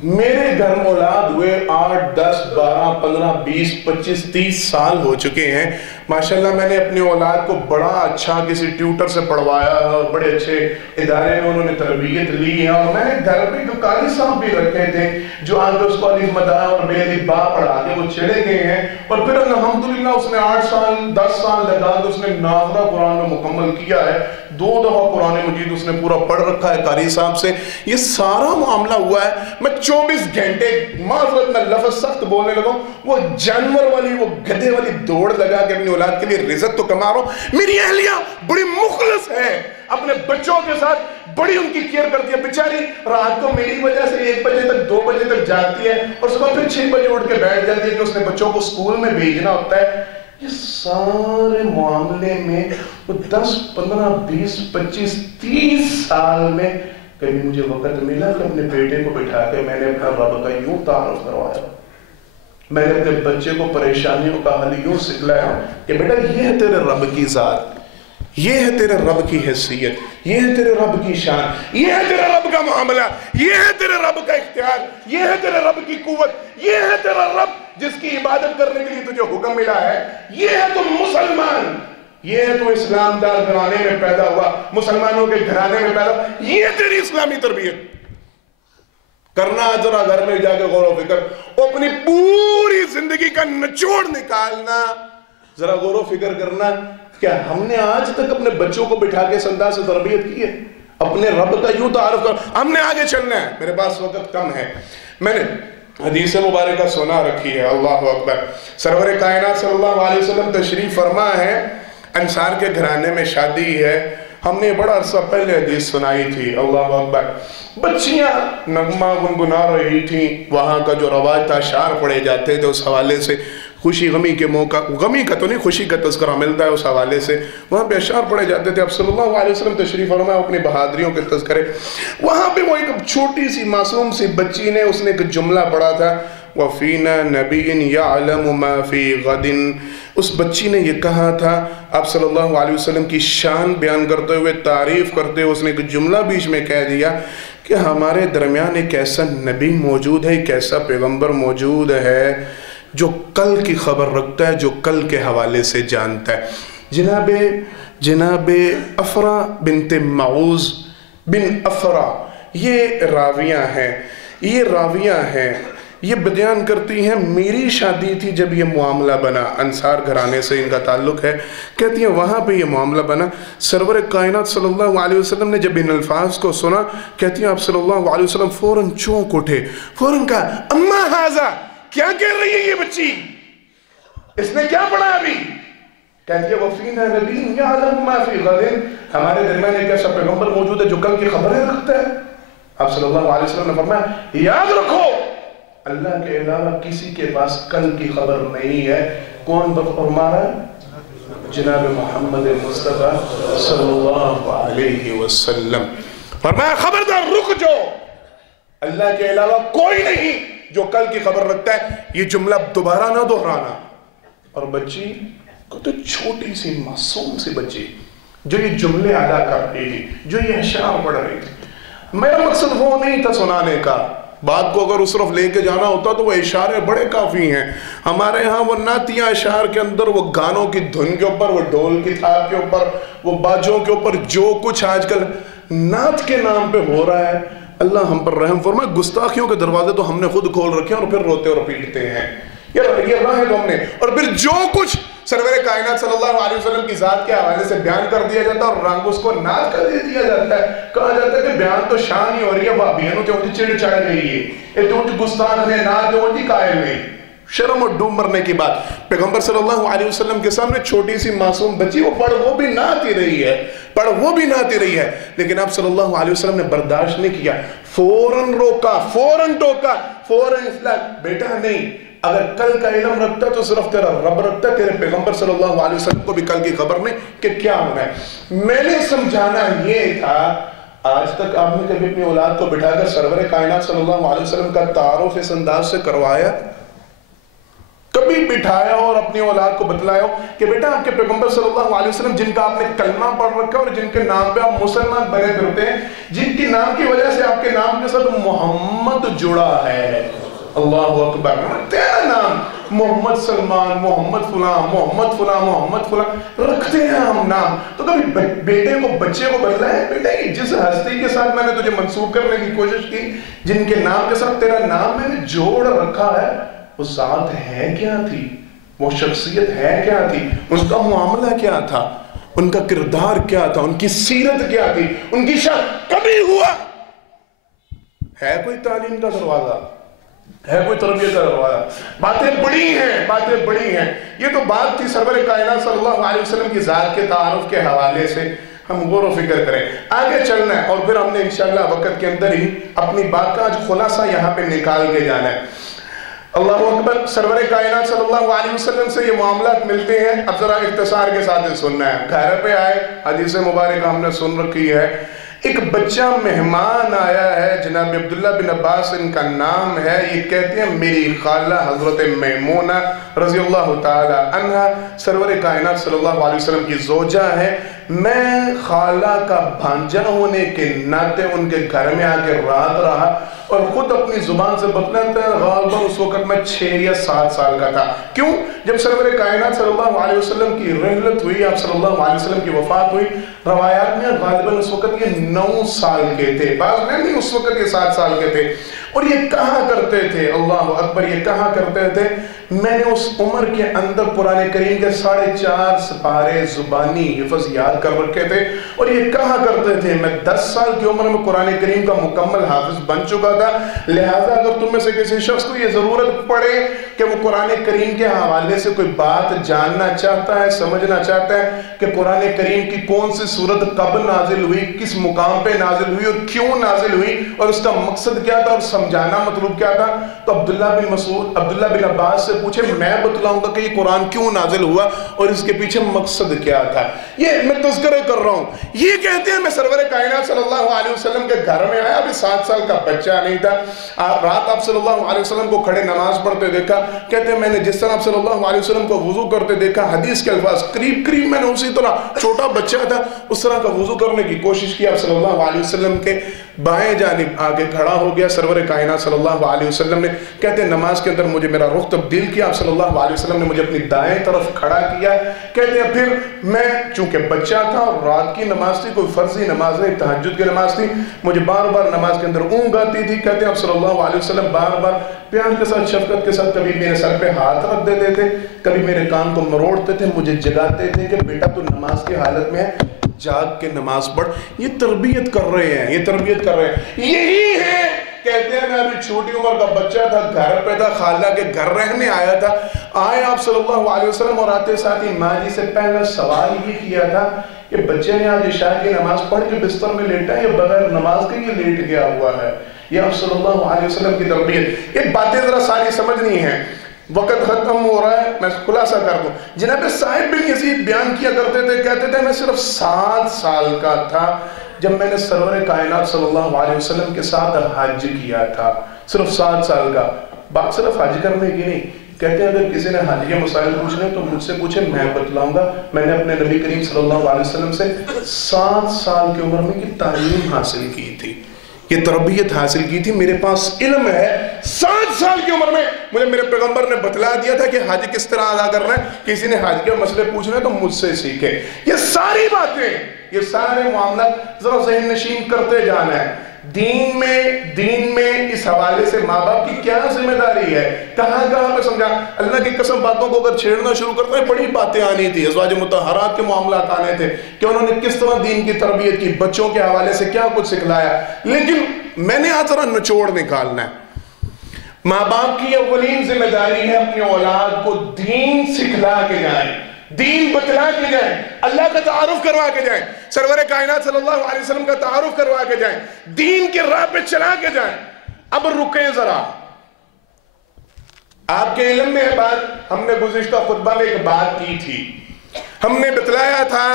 میرے گھر میں اولاد ہوئے 8 10 12 15 20 25 30 سال ہو چکے ہیں، ماشاءاللہ میں نے اپنی اولاد کو بڑا اچھا کسی ٹیوٹر سے پڑھوایا ہے اور بڑے اچھے ادارے میں انہوں نے تربیت لی ہے، اور میں نے گھر پہ جو قاری صاحب بھی رکھے تھے جو آگے اس کو الف مدہ اور بے الف با پڑھا کے وہ چلے گئے ہیں، اور پھر الحمدللہ اس نے 8 سال 10 سال لگا کے اس نے ناظرہ قرآن میں مکمل کیا ہے، 2 دفعہ قرآن مجید اس نے پورا پڑھ رکھا ہے قاری صاحب سے۔ یہ سارا معاملہ ہوا ہے، میں 24 گھنٹے معذرت میں لفظ سخت بولنے لگا ہوں، وہ جانور والی وہ گدھے والی دوڑ لگا کے اپنی اولاد کے لیے رزق تو کما رہا ہوں۔ میری اہلیہ بڑی مخلص ہے، اپنے بچوں کے ساتھ بڑی ان کی کیئر کرتی ہے، بیچاری رات کو میری وجہ سے 1 بجے تک 2 بجے تک جاگتی ہے اور صبح پھر 6 بجے اٹھ کے بیٹھ جاتی ہے کہ اس نے بچوں کو اسکول میں بھیجنا ہوتا ہے۔ یہ سارے معاملے میں 10 15 20 25 30 سال میں کبھی مجھے وقت ملا کہ اپنے بیٹے کو بٹھا کے میں نے اپنا رب کا یوں تعارف کروایا، میں نے اپنے بچے کو پریشانیوں کا حل یوں سکھلایا کہ بیٹا یہ ہے تیرے رب کی ذات، یہ ہے تیرے رب کی حیثیت، یہ ہے تیرے رب کی شان، یہ ہے تیرے رب کا معاملہ، یہ ہے تیرے رب کا اختیار، یہ ہے تیرے رب کی قوت، یہ ہے تیرا رب جس کی عبادت کرنے کے لیے تجھے حکم ملا ہے، یہ ہے تم مسلمان، یہ ہے تو اسلام دار گھرانے میں پیدا ہوا، مسلمانوں کے گھرانے میں پیدا ہوا، یہ تیری اسلامی تربیت کرنا۔ ذرا گھر میں جا کے غور و فکر، اپنی پوری زندگی کا نچوڑ نکالنا، ذرا غور و فکر کرنا، کیا ہم نے آج تک اپنے بچوں کو بٹھا کے اس انداز سے تربیت کی ہے؟ اپنے رب کا یوں تعارف کر، ہم نے آگے چلنا ہے، میرے پاس وقت کم ہے، میں نے حدیث مبارکہ سنا رکھی ہے، اللہ اکبر، سرور کائنات صلی اللہ علیہ وسلم تشریف فرما ہے، انصار کے گھرانے میں شادی ہے، ہم نے بڑا عرصہ پہلے حدیث سنائی تھی، اللہ اکبر، بچیاں نغمہ گنگنا رہی تھیں، وہاں کا جو رواج تھا اشعار پڑھے جاتے تھے، اس حوالے سے خوشی غمی کے موقع، غمی کا تو نہیں خوشی کا تذکرہ ملتا ہے اس حوالے سے، وہاں پہ اشعار پڑھے جاتے تھے، اب صلی اللہ علیہ وسلم تشریف فرمائے اپنی بہادریوں کے تذکرے، وہاں پہ وہ ایک چھوٹی سی معصوم سی بچی نے اس نے ایک جملہ پڑھا تھا، وَفِينَا نَبِيٍّ يَعْلَمُ مَا فِي غَدٍ، اس بچی نے یہ کہا تھا، آپ صلی اللہ علیہ وسلم کی شان بیان کرتے ہوئے تعریف کرتے ہوئے اس نے ایک جملہ بیچ میں کہہ دیا کہ ہمارے درمیان ایک ایسا نبی موجود ہے، ایک ایسا پیغمبر موجود ہے جو کل کی خبر رکھتا ہے، جو کل کے حوالے سے جانتا ہے۔ جناب افرا بنت معوذ بن افرا یہ راویہ ہیں، یہ بیان کرتی ہیں میری شادی تھی جب یہ معاملہ بنا، انصار گھرانے سے ان کا تعلق ہے، کہتی ہیں وہاں پہ یہ معاملہ بنا، سرور کائنات صلی اللہ علیہ وسلم نے جب ان الفاظ کو سنا، کہتی ہیں آپ صلی اللہ علیہ وسلم فوراً چونک اٹھے، فوراً کہا اما ھذا، کیا کہہ رہی ہے یہ بچی، اس نے کیا پڑھا ابھی؟ کہتی ہے وَفِينَا نَبِيٌّ يَعْلَمُ مَا فِي غَدٍ، ہمارے درمیان ایک ایسا پیغمبر موجود ہے جو کل کی خبریں رکھتا ہے۔ آپ صلی اللہ علیہ وسلم نے فرمایا یاد رکھو اللہ کے علاوہ کسی کے پاس کل کی خبر نہیں ہے، کون فرما رہا ہے؟ جناب محمد مصطفیٰ صلی اللہ علیہ وسلم، فرمایا خبردار رک جو، اللہ کے علاوہ کوئی نہیں جو کل کی خبر رکھتا ہے، یہ جملہ دوبارہ نہ دہرانا۔ اور بچی کو تو چھوٹی سی معصوم سی بچی جو یہ جملے ادا کر رہی تھی، جو یہ اشعار پڑھ رہی تھی، میرا مقصد وہ نہیں تھا سنانے کا، بات کو اگر اس طرف لے کے جانا ہوتا تو وہ اشارے بڑے کافی ہیں. ہمارے ہاں وہ نعتیہ اشعار کے اندر وہ گانوں کی دھن کے اوپر، وہ ڈھول کی تھاپ کے اوپر، وہ باجوں کے اوپر جو کچھ آج کل نعت کے نام پہ ہو رہا ہے، اللہ ہم پر رحم فرمائے. گستاخیوں کے دروازے تو ہم نے خود کھول رکھے ہیں اور پھر روتے اور پیٹتے ہیں. یہ راہ ہے تو ہم نے. اور پھر جو کچھ سرور کائنات صلی اللہ علیہ وسلم کی ذات کے حوالے سے بیان کر دیا جاتا ہے اور رنگ اس کو نعت کر دیا جاتا ہے. کہا جاتا ہے کہ بیان تو شان ہی ہو رہی ہے، وہ بیانوں جو چڑ چڑھ گئی ہے، یہ تو گستاخ نے نعت جو قائل نہیں. شرم اور ڈوب مرنے کی بات. پیغمبر صلی اللہ علیہ وسلم کے سامنے چھوٹی سی معصوم بچی، وہ پڑھ وہ بھی نعت ہی رہی ہے، پڑھ وہ بھی نعت ہی رہی ہے، لیکن آپ صلی اللہ علیہ وسلم نے برداشت نہیں کیا. فوراً روکا، فوراً ٹوکا، فوراً اصلاح. بیٹا نہیں، اگر کل کا علم رکھتا تو صرف تیرا رب رکھتا، تیرے پیغمبر صلی اللہ علیہ وسلم کو بھی کل کی خبر نہیں کہ کیا ہونا ہے. میں نے سمجھانا یہ تھا. آج تک آپ نے کبھی اپنی اولاد کو بٹھا کر سرور کائنات صلی اللہ علیہ وسلم کا تعارف اس انداز سے کروایا؟ کبھی بٹھایا اور اپنی اولاد کو بتلایا ہو کہ بیٹا آپ کے پیغمبر صلی اللہ علیہ وسلم جن کا آپ نے کلمہ پڑھ رکھا اور جن کے نام پہ آپ مسلمان بنے پھرتے ہیں، جن کی نام کی وجہ سے آپ کے نام کے ساتھ محمد جڑا ہے، اللہ اکبر، تیرا نام محمد سلمان، محمد فلاں، محمد فلاں، محمد فلاں رکھتے ہیں ہم نام. تو کبھی بیٹے کو، بچے کو بتلایا بیٹا یہ جس ہستی کے ساتھ میں نے تجھے منسوب کرنے کی کوشش کی، جن کے نام کے ساتھ تیرا نام میں نے جوڑ رکھا ہے، وہ ذات ہے کیا تھی، وہ شخصیت ہے کیا تھی، ان کا معاملہ کیا تھا، ان کا کردار کیا تھا، ان کی سیرت کیا تھی، ان کی شان. کبھی ہوا ہے کوئی تعلیم کا دروازہ، ہے کوئی تربیت کا دروازہ؟ باتیں بڑی ہیں، باتیں بڑی ہیں. یہ تو بات تھی سرور کائنات صلی اللہ علیہ وسلم کی ذات کے تعارف کے حوالے سے. ہم غور و فکر کریں، آگے چلنا ہے اور پھر ہم نے انشاءاللہ وقت کے اندر ہی اپنی بات کا آج خلاصہ یہاں پہ نکال کے جانا ہے. اللہ اکبر. سرور کائنات صلی اللہ علیہ وسلم سے یہ معاملات ملتے ہیں. اب ذرا اختصار کے ساتھ سننا ہے. گھر پہ آئے، حدیث مبارکہ ہم نے سن رکھی ہے. ایک بچہ مہمان آیا ہے، جناب عبداللہ بن عباس ان کا نام ہے. یہ کہتے ہیں میری خالہ حضرت میمونہ رضی اللہ تعالی عنہ سرور کائنات صلی اللہ علیہ وسلم کی زوجہ ہے. میں خالہ کا بھانجا ہونے کے ناطے ان کے گھر میں آ کے رات رہا اور خود اپنی زبان سے بتلاتا ہے غالباً اس وقت میں 6 یا 7 سال کا تھا. کیوں؟ جب سرور کائنات صلی اللہ علیہ وسلم کی رحلت ہوئی، آپ صلی اللہ علیہ وسلم کی وفات ہوئی، روایات میں غالباً اس وقت یہ 9 سال کے تھے، بعض میں نہیں، اس وقت یہ 7 سال کے تھے. اور یہ کہا کرتے تھے، اللہ اکبر، یہ کہا کرتے تھے میں نے اس عمر کے اندر قرآن کریم کے 4.5 سپارے زبانی حفظ یاد کر رکھے تھے. اور یہ کہا کرتے تھے میں 10 سال کی عمر میں قرآن کریم کا مکمل حافظ بن چکا تھا. لہٰذا اگر تم میں سے کسی شخص کو یہ ضرورت پڑے کہ وہ قرآن کریم کے حوالے سے کوئی بات جاننا چاہتا ہے، سمجھنا چاہتا ہے کہ قرآن کریم کی کون سی سورت کب نازل ہوئی، کس مقام پہ نازل ہوئی اور کیوں نازل ہوئی اور اس کا مقصد کیا تھا اور سمجھانا مطلوب کیا تھا، تو عبداللہ بن عباس سے پوچھے، میں بتلاؤں گا کہ یہ قرآن کیوں نازل ہوا اور اس کے پیچھے مقصد کیا تھا. یہ میں تذکرہ کر رہا ہوں. یہ کہتے ہیں میں سرور کائنات صلی اللہ علیہ وسلم کے گھر میں آیا، ابھی 7 سال کا بچہ نہیں تھا. رات آپ صلی اللہ علیہ وسلم کو کھڑے نماز پڑھتے دیکھا. کہتے ہیں میں نے جس طرح آپ صلی اللہ علیہ وسلم کو وضو کرتے دیکھا، حدیث کے الفاظ قریب میں نے اسی طرح، چھوٹا بچہ تھا اس طرح کا وضو کرنے کی کوشش کی. آپ صلی اللہ علیہ وسلم کے بائیں جانب آگے کھڑا ہو گیا سرور کائنات صلی اللہ علیہ وسلم نے. کہتے ہیں نماز کے اندر مجھے میرا رخ تبدیل کیا، آپ صلی اللہ علیہ وسلم نے مجھے اپنی دائیں طرف کھڑا کیا. کہتے ہیں پھر میں چونکہ بچہ تھا اور رات کی نماز تھی، کوئی فرضی نماز نہیں، تہجد کی نماز تھی، مجھے بار بار نماز کے اندر اونگ آتی تھی. کہتے ہیں آپ صلی اللہ علیہ وسلم بار بار پیار کے ساتھ، شفقت کے ساتھ کبھی میرے سر پہ ہاتھ رکھ دیتے تھے، کبھی میرے کان کو مروڑتے تھے، مجھے جگاتے تھے کہ بیٹا تو نماز کی حالت میں ہے، جاگ کے نماز پڑھ. یہ تربیت کر رہے ہیں، یہ تربیت کر رہے ہیں. یہی ہے کہتے ہیں میں ابھی چھوٹی عمر کا بچہ تھا، گھر پہ تھا، خالہ کے گھر رہنے آیا تھا. آئے آپ صلی اللہ علیہ وسلم اور آتے ساتھ ہی ماں جی سے پہلا سوال یہ کیا تھا کہ بچے نے آج عشاء کی نماز پڑھ کے بستر میں لیٹا ہے یا بغیر نماز کے یہ لیٹ گیا ہوا ہے. یہ آپ صلی اللہ علیہ وسلم کی تربیت. یہ باتیں ذرا ساری سمجھنی ہیں، وقت ختم ہو رہا ہے، میں خلاصہ کر دوں. جناب صاحب بن یزید بیان کیا کرتے تھے، کہتے تھے میں صرف 7 سال کا تھا جب میں نے سرور کائنات صلی اللہ علیہ وسلم کے ساتھ حج کیا تھا. صرف 7 سال کا. بات صرف حج کرنے کی نہیں. کہتے ہیں اگر کسی نے حج کے مسائل پوچھنے تو مجھ سے پوچھے، میں بتلاؤں گا. میں نے اپنے نبی کریم صلی اللہ علیہ وسلم سے 7 سال کی عمر میں کی تعلیم حاصل کی تھی. یہ تربیت حاصل کی تھی، میرے پاس علم ہے. 7 سال کی عمر میں مجھے میرے پیغمبر نے بتلا دیا تھا کہ حج کس طرح ادا کرنا ہے. کسی نے حج کے مسئلے پوچھنا ہے تو مجھ سے سیکھے. یہ ساری باتیں، یہ سارے معاملات ذرا ذہن نشین کرتے جانا ہے. دین میں اس حوالے سے ماں باپ کی کیا ذمہ داری ہے، کہاں پہ سمجھا. اللہ کی قسم باتوں کو اگر چھیڑنا شروع کرتے ہیں، بڑی باتیں آنی تھی. ازواج مطہرات کے معاملات آنے تھے کہ انہوں نے کس طرح دین کی تربیت کی، بچوں کے حوالے سے کیا کچھ سکھلایا. لیکن میں نے آج ذرا نچوڑ نکالنا ہے. ماں باپ کی اولین ذمہ داری ہے اپنی اولاد کو دین سکھلا کے جائیں، دین بتلا کے جائیں، اللہ کا تعارف کروا کے جائیں، سرور کائنات صلی اللہ علیہ وسلم کا تعارف کروا کے جائیں، دین کے راہ پہ چلا کے جائیں. اب رکیں ذرا، آپ کے علم میں بات ہم نے گزشتہ خطبہ میں ایک بات کی تھی. ہم نے بتلایا تھا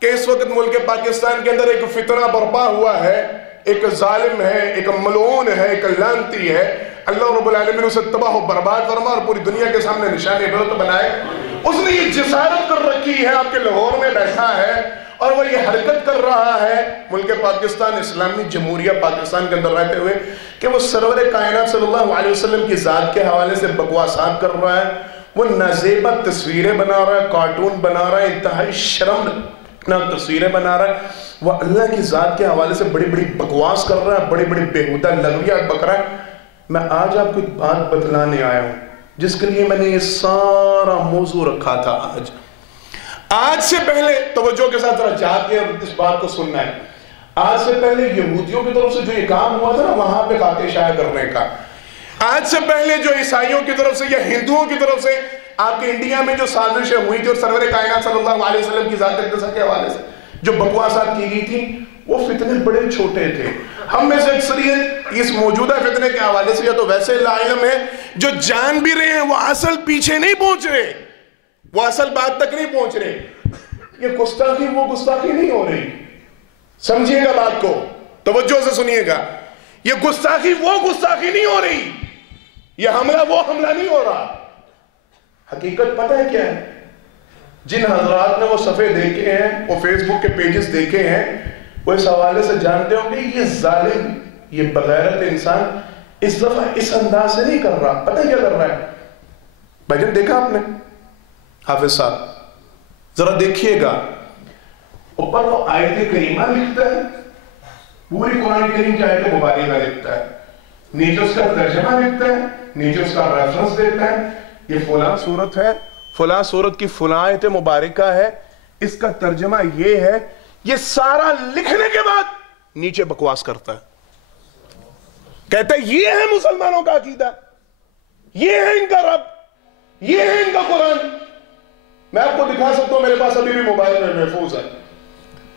کہ اس وقت ملک پاکستان کے اندر ایک فتنہ برپا ہوا ہے، ایک ظالم ہے، ایک ملعون ہے، ایک لعنتی ہے. اللہ رب العالمین اسے تباہ و برباد فرما اور پوری دنیا کے سامنے نشان عبرت بنائے. اس نے یہ جسارت کر رکھی ہے، آپ کے لاہور میں بیٹھا ہے اور وہ یہ حرکت کر رہا ہے ملک پاکستان، اسلامی جمہوریہ پاکستان کے اندر رہتے ہوئے، کہ وہ سرور کائنات صلی اللہ علیہ وسلم کی ذات کے حوالے سے بکواسات کر رہا ہے. وہ نازیبہ تصویریں بنا رہا ہے، کارٹون بنا رہا ہے، انتہائی شرمناک تصویریں بنا رہا ہے. وہ اللہ کی ذات کے حوالے سے بڑی بڑی بکواس کر رہا ہے، بڑی بڑی بےہودہ لغویات بک رہا ہے. میں آج آپ کو ایک بات بتلانے آیا ہوں جس کے لیے میں نے یہ سارا موضوع رکھا تھا. آج سے پہلے توجہ کے ساتھ ذرا جا کے اس بات کو سننا ہے. آج سے پہلے یہودیوں کی طرف سے جو یہ کام ہوا تھا نا وہاں پہ خاکے شائع کرنے کا، آج سے پہلے جو عیسائیوں کی طرف سے یا ہندوؤں کی طرف سے آپ کے انڈیا میں جو سازشیں ہوئی تھی اور سرور کائنات صلی اللہ علیہ وسلم کی ذات اقدس کے حوالے سے جو بکواسات کی گئی تھی، وہ فتنے بڑے چھوٹے تھے. ہم میں سے اکثریت اس موجودہ فتنے کے حوالے سے یا تو ویسے لا علم ہے، جو جان بھی رہے ہیں وہ اصل پیچھے نہیں پہنچ رہے، وہ اصل بات تک نہیں پہنچ رہے. یہ گستاخی وہ گستاخی نہیں ہو رہی، سمجھیے گا بات کو، توجہ سے سنیے گا. یہ گستاخی وہ گستاخی نہیں ہو رہی، یہ حملہ وہ حملہ نہیں ہو رہا. حقیقت پتہ ہے کیا ہے؟ جن حضرات نے وہ صفحے دیکھے ہیں، وہ فیس بک کے پیجز دیکھے ہیں، وہ اس حوالے سے جانتے ہوں کہ یہ ظالم، یہ بغیرت انسان اس دفعہ اس انداز سے نہیں کر رہا. پتہ کیا کر رہا ہے؟ بھائی جان دیکھا آپ نے؟ حافظ صاحب ذرا دیکھیے گا، اوپر وہ آیت کریمہ لکھتا ہے، پوری قرآن کریم کی آیت مبارکہ لکھتا ہے، نیچے اس کا ترجمہ لکھتا ہے، نیچے اس کا ریفرنس دیتا ہے، یہ فلاں صورت ہے، فلاں صورت کی فلاں آیت مبارکہ ہے، اس کا ترجمہ یہ ہے. یہ سارا لکھنے کے بعد نیچے بکواس کرتا ہے، کہتا ہے یہ ہے مسلمانوں کا عقیدہ، یہ ہے ان کا رب، یہ ہے ان کا قرآن. میں آپ کو دکھا سکتا ہوں، میرے پاس ابھی بھی موبائل میں محفوظ ہے.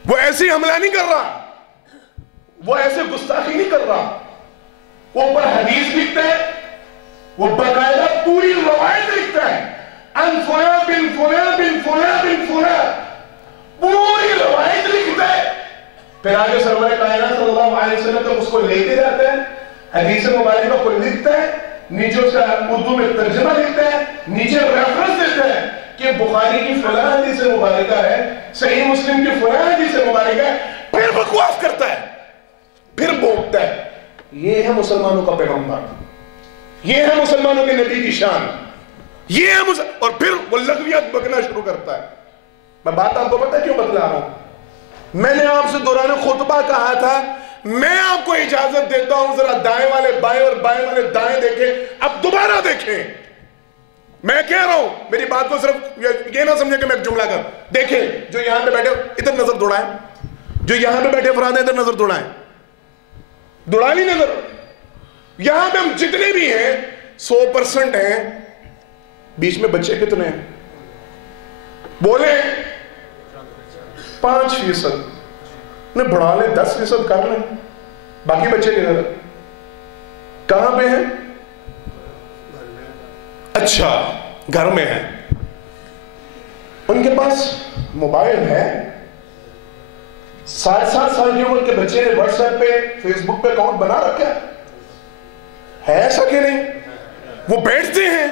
وہ ایسی حملہ نہیں کر رہا، وہ ایسے گستاخی نہیں کر رہا. وہ اوپر حدیث لکھتا ہے، وہ باقاعدہ پوری روایت لکھتا ہے، ان فلاں بن فلاں بن فلاں بن فلاں، پوری روایت لکھتا ہے. پھر آگے سرور کائنات صلی اللہ علیہ وسلم تک اس کو لے کے جاتا ہے، حدیث مبارکہ کو لکھتا ہے، نیچے اس کا اردو میں ترجمہ لکھتا ہے، نیچے ریفرنس دیتا ہے کہ بخاری کی فلاں حدیث مبارکہ ہے، صحیح مسلم کی فلاں حدیث مبارکہ ہے. پھر بکواس کرتا ہے، پھر بوکتا ہے. یہ ہے مسلمانوں کا پیغمبر، یہ ہے مسلمانوں کے نبی کی شان، یہ ہے اور پھر وہ لغویات بکنا شروع کرتا ہے. میں بات آپ کو پتہ کیوں بتلا رہا ہوں؟ میں نے آپ سے دوران خطبہ کہا تھا میں آپ کو اجازت دیتا ہوں ذرا دائیں والے بائیں اور بائیں والے دائیں دیکھیں، اب دوبارہ دیکھیں. میں کہہ رہا ہوں، میری بات کو صرف یہ نہ سمجھے کہ میں ایک جملہ کر. دیکھیں جو یہاں پہ بیٹھے ادھر نظر دوڑائیں، جو یہاں پہ بیٹھے افراد ہیں ادھر نظر دوڑائیں، دوڑا لی نظر. یہاں پہ ہم جتنے بھی ہیں 100% ہیں، بیچ میں بچے کتنے ہیں؟ بولے 5% نے بڑھا لیں، 10% کر لیں، باقی بچے کدھر کہاں پہ ہیں؟ اچھا گھر میں ہیں، ان کے پاس موبائل ہے. 7 سال کی عمر کے بچے نے واٹس ایپ پہ فیس بک پہ اکاؤنٹ بنا رکھا ہے ایسا کہ نہیں؟ وہ بیٹھتے ہیں،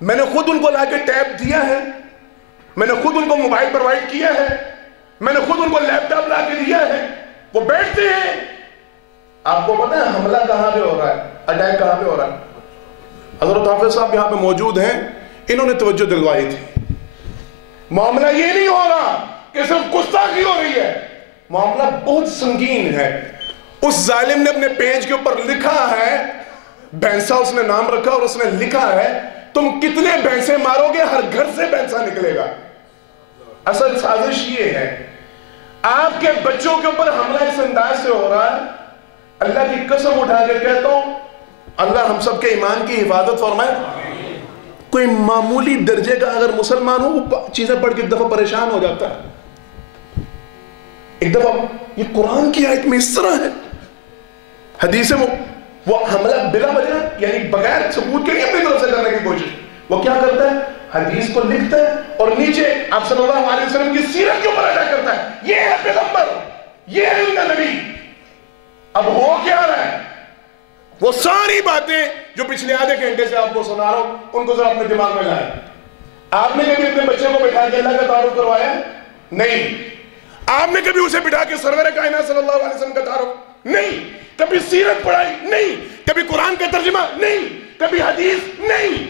میں نے خود ان کو لا کے ٹیب دیا ہے، میں نے خود ان کو موبائل پرووائڈ کیا ہے، میں نے خود ان کو لیپ ٹاپ لا کے دیا ہے. وہ بیٹھتے ہیں، آپ کو پتہ ہے حملہ کہاں پہ ہو رہا ہے, اٹیک کہاں پہ ہو رہا ہے؟ حضرت حافظ صاحب یہاں پہ موجود ہیں, انہوں نے توجہ دلوائی تھی. معاملہ یہ نہیں ہو رہا کہ صرف گستاخی ہو رہی ہے, معاملہ بہت سنگین ہے. اس ظالم نے اپنے پیج کے اوپر لکھا ہے, بھینسا اس نے نام رکھا, اور اس نے لکھا ہے تم کتنے بھینسے مارو گے ہر گھر سے بھینسا نکلے گا. اصل سازش یہ ہے, آپ کے بچوں کے اوپر حملہ اس انداز سے ہو رہا ہے. اللہ کی قسم اٹھا کے کہتا ہوں, اللہ ہم سب کے ایمان کی حفاظت فرمائے. کوئی معمولی درجے کا اگر مسلمان ہو, وہ چیزیں پڑھ کے ایک دفعہ پریشان ہو جاتا ہے. ایک دفعہ یہ قرآن کی آیت میں اس طرح ہے, حدیث میں وہ حملہ بلا وجہ یعنی بغیر ثبوت کے نہیں اپنی طرف سے کرنے کی کوشش. وہ کیا کرتا ہے, حدیث کو لکھتا ہے اور نیچے آپ صلی اللہ علیہ وسلم کی سیرت کے اوپر اٹیک کرتا ہے. یہ ہے پیغمبر, یہ ہے ان کا نبی. اب ہو کیا رہا ہے, وہ ساری باتیں جو پچھلے آدھے گھنٹے سے آپ کو سنا رہا ہوں, ان کو ذرا اپنے دماغ میں لائیں. آپ نے کبھی اپنے بچے کو بٹھا کے اللہ کا تعارف کروایا؟ نہیں. آپ نے کبھی اسے بٹھا کے سرور کائنات صلی اللہ علیہ وسلم کا تعارف؟ نہیں. کبھی سیرت پڑھائی؟ نہیں. کبھی قرآن کا ترجمہ؟ نہیں. کبھی حدیث؟ نہیں.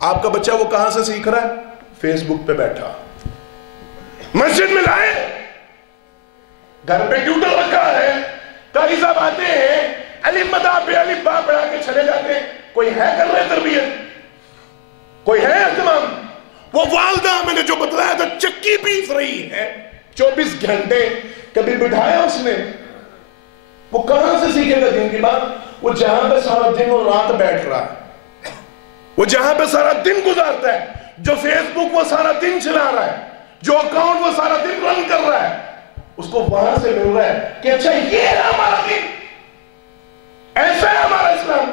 آپ کا بچہ وہ کہاں سے سیکھ رہا ہے؟ فیس بک پہ بیٹھا. مسجد میں لائے, گھر پہ ٹیوٹر رکھا ہے, قاری صاحب آتے ہیں, الف مدہ بے الف با پڑھا کے چلے جاتے ہیں. کوئی ہے کر رہے تربیت؟ کوئی ہے اہتمام؟ وہ والدہ میں نے جو بتلایا تھا چکی پیس رہی ہے 24 گھنٹے, کبھی بٹھایا اس نے؟ وہ کہاں سے سیکھے گا دین کی بات؟ وہ جہاں پہ سارا دن اور رات بیٹھ رہا ہے, وہ جہاں پہ سارا دن گزارتا ہے, جو فیس بک وہ سارا دن چلا رہا ہے, جو اکاؤنٹ وہ سارا دن رن کر رہا ہے, اس کو وہاں سے مل رہا ہے کہ اچھا یہ ہے ہمارا دین, ایسا ہے ہمارا اسلام.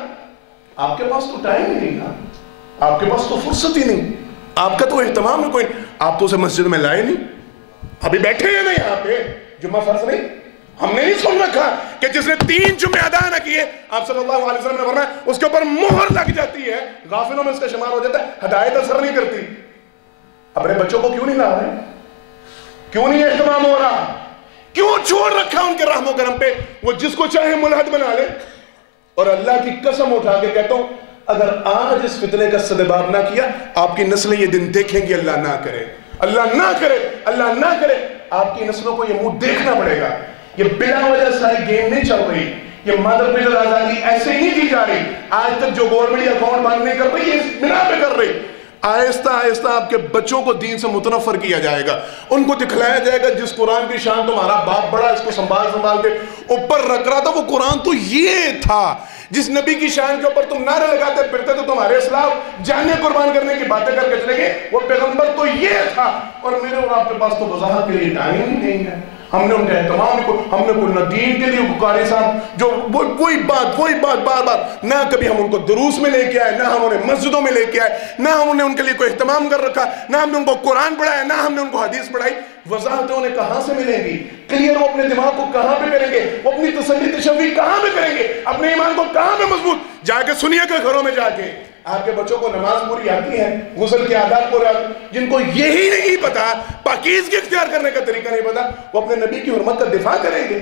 آپ کے پاس تو ٹائم ہی نہیں تھا, آپ کے پاس تو فرصت ہی نہیں, آپ کا تو اہتمام ہے کوئی, آپ تو اسے مسجد میں لائے نہیں. ابھی بیٹھے ہیں نا یہاں پہ, جمعہ فرض نہیں, ہم نے نہیں سن رکھا کہ جس نے 3 جمعے ادا نہ کیے, آپ صلی اللہ علیہ وسلم نے فرمایا اس کے اوپر مہر لگ جاتی ہے, غافلوں میں اس کا شمار ہو جاتا ہے, ہدایت اثر نہیں کرتی. اپنے بچوں کو کیوں نہیں لا رہے؟ کیوں نہیں اہتمام ہو رہا؟ کیوں چھوڑ رکھا ان کے رحم و کرم پہ؟ وہ جس کو چاہے ملحد بنا لے. اور اللہ کی قسم اٹھا کے کہتا ہوں, اگر آج اس فتنے کا سدباب نہ کیا, آپ کی نسلیں یہ دن دیکھیں گی. اللہ نہ کرے, اللہ نہ کرے, اللہ نہ کرے, آپ کی نسلوں کو یہ منہ دیکھنا پڑے گا. یہ بلا وجہ ساری گیم نہیں چل رہی, یہ مادر پیٹر آزادی ایسے نہیں دی جا رہی. آج تک جو گورنمنٹ اکاؤنٹ بند نہیں کر رہی, یہ اس بنا پہ کر رہی. آہستہ آہستہ آپ کے بچوں کو دین سے متنفر کیا جائے گا. ان کو دکھلایا جائے گا جس قرآن کی شان تمہارا باپ بڑا اس کو سنبھال کے اوپر رکھ رہا تھا, وہ قرآن تو یہ تھا. جس نبی کی شان کے اوپر تم نعرے لگاتے پھرتے تو تمہارے اسلام جانے قربان کرنے کی باتیں کر کے چلے گئے, وہ پیغمبر تو یہ تھا. اور میرے اور آپ کے پاس تو وضاحت کے لیے ٹائم ہی نہیں ہے. ہم نے ان کا اہتمام کو, ہم نے کوئی نہ دین کے لیے قاری صاحب جو وہی بات بار بار, نہ کبھی ہم ان کو دروس میں لے کے آئے, نہ ہم انہیں مسجدوں میں لے کے آئے, نہ ہم نے ان کے لیے کوئی اہتمام کر رکھا, نہ ہم نے ان کو قرآن پڑھایا, نہ ہم نے ان کو حدیث پڑھائی. وضاحتیں انہیں کہاں سے ملیں گی؟ کلیئر وہ اپنے دماغ کو کہاں پہ کریں گے؟ وہ اپنی تسلی تشویق کہاں پہ کریں گے؟ اپنے ایمان کو کہاں پہ مضبوط؟ جا کے سنیے گا گھروں میں جا کے. آپ کے بچوں کو نماز پوری آتی ہے, غسل کے آداب پورے آتے, جن کو یہی نہیں پتا, پاکیزگی اختیار کرنے کا طریقہ نہیں پتا, وہ اپنے نبی کی حرمت کا دفاع کریں گے,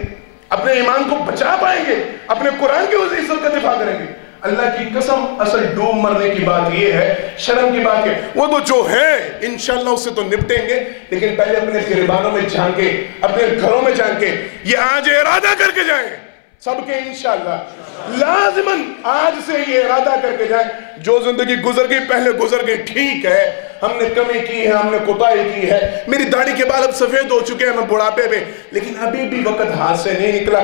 اپنے ایمان کو بچا پائیں گے, اپنے قرآن کی عزت کا دفاع کریں گے. اللہ کی قسم اصل ڈوب مرنے کی بات یہ ہے, شرم کی بات ہے. وہ تو جو ہے انشاءاللہ اس سے تو نپٹیں گے, لیکن پہلے اپنے گریبانوں میں جھانکے, اپنے گھروں میں جھانکے. یہ آج ارادہ کر کے جائیں سب کے انشاءاللہ, لازماً آج سے یہ ارادہ کر کے جائیں, جو زندگی گزر گئی پہلے گزر گئی, ٹھیک ہے, ہم نے کمی کی ہے, ہم نے کوتاہی کی ہے, میری داڑھی کے بال اب سفید ہو چکے ہیں, میں بڑھاپے میں, لیکن ابھی بھی وقت ہاتھ سے نہیں نکلا.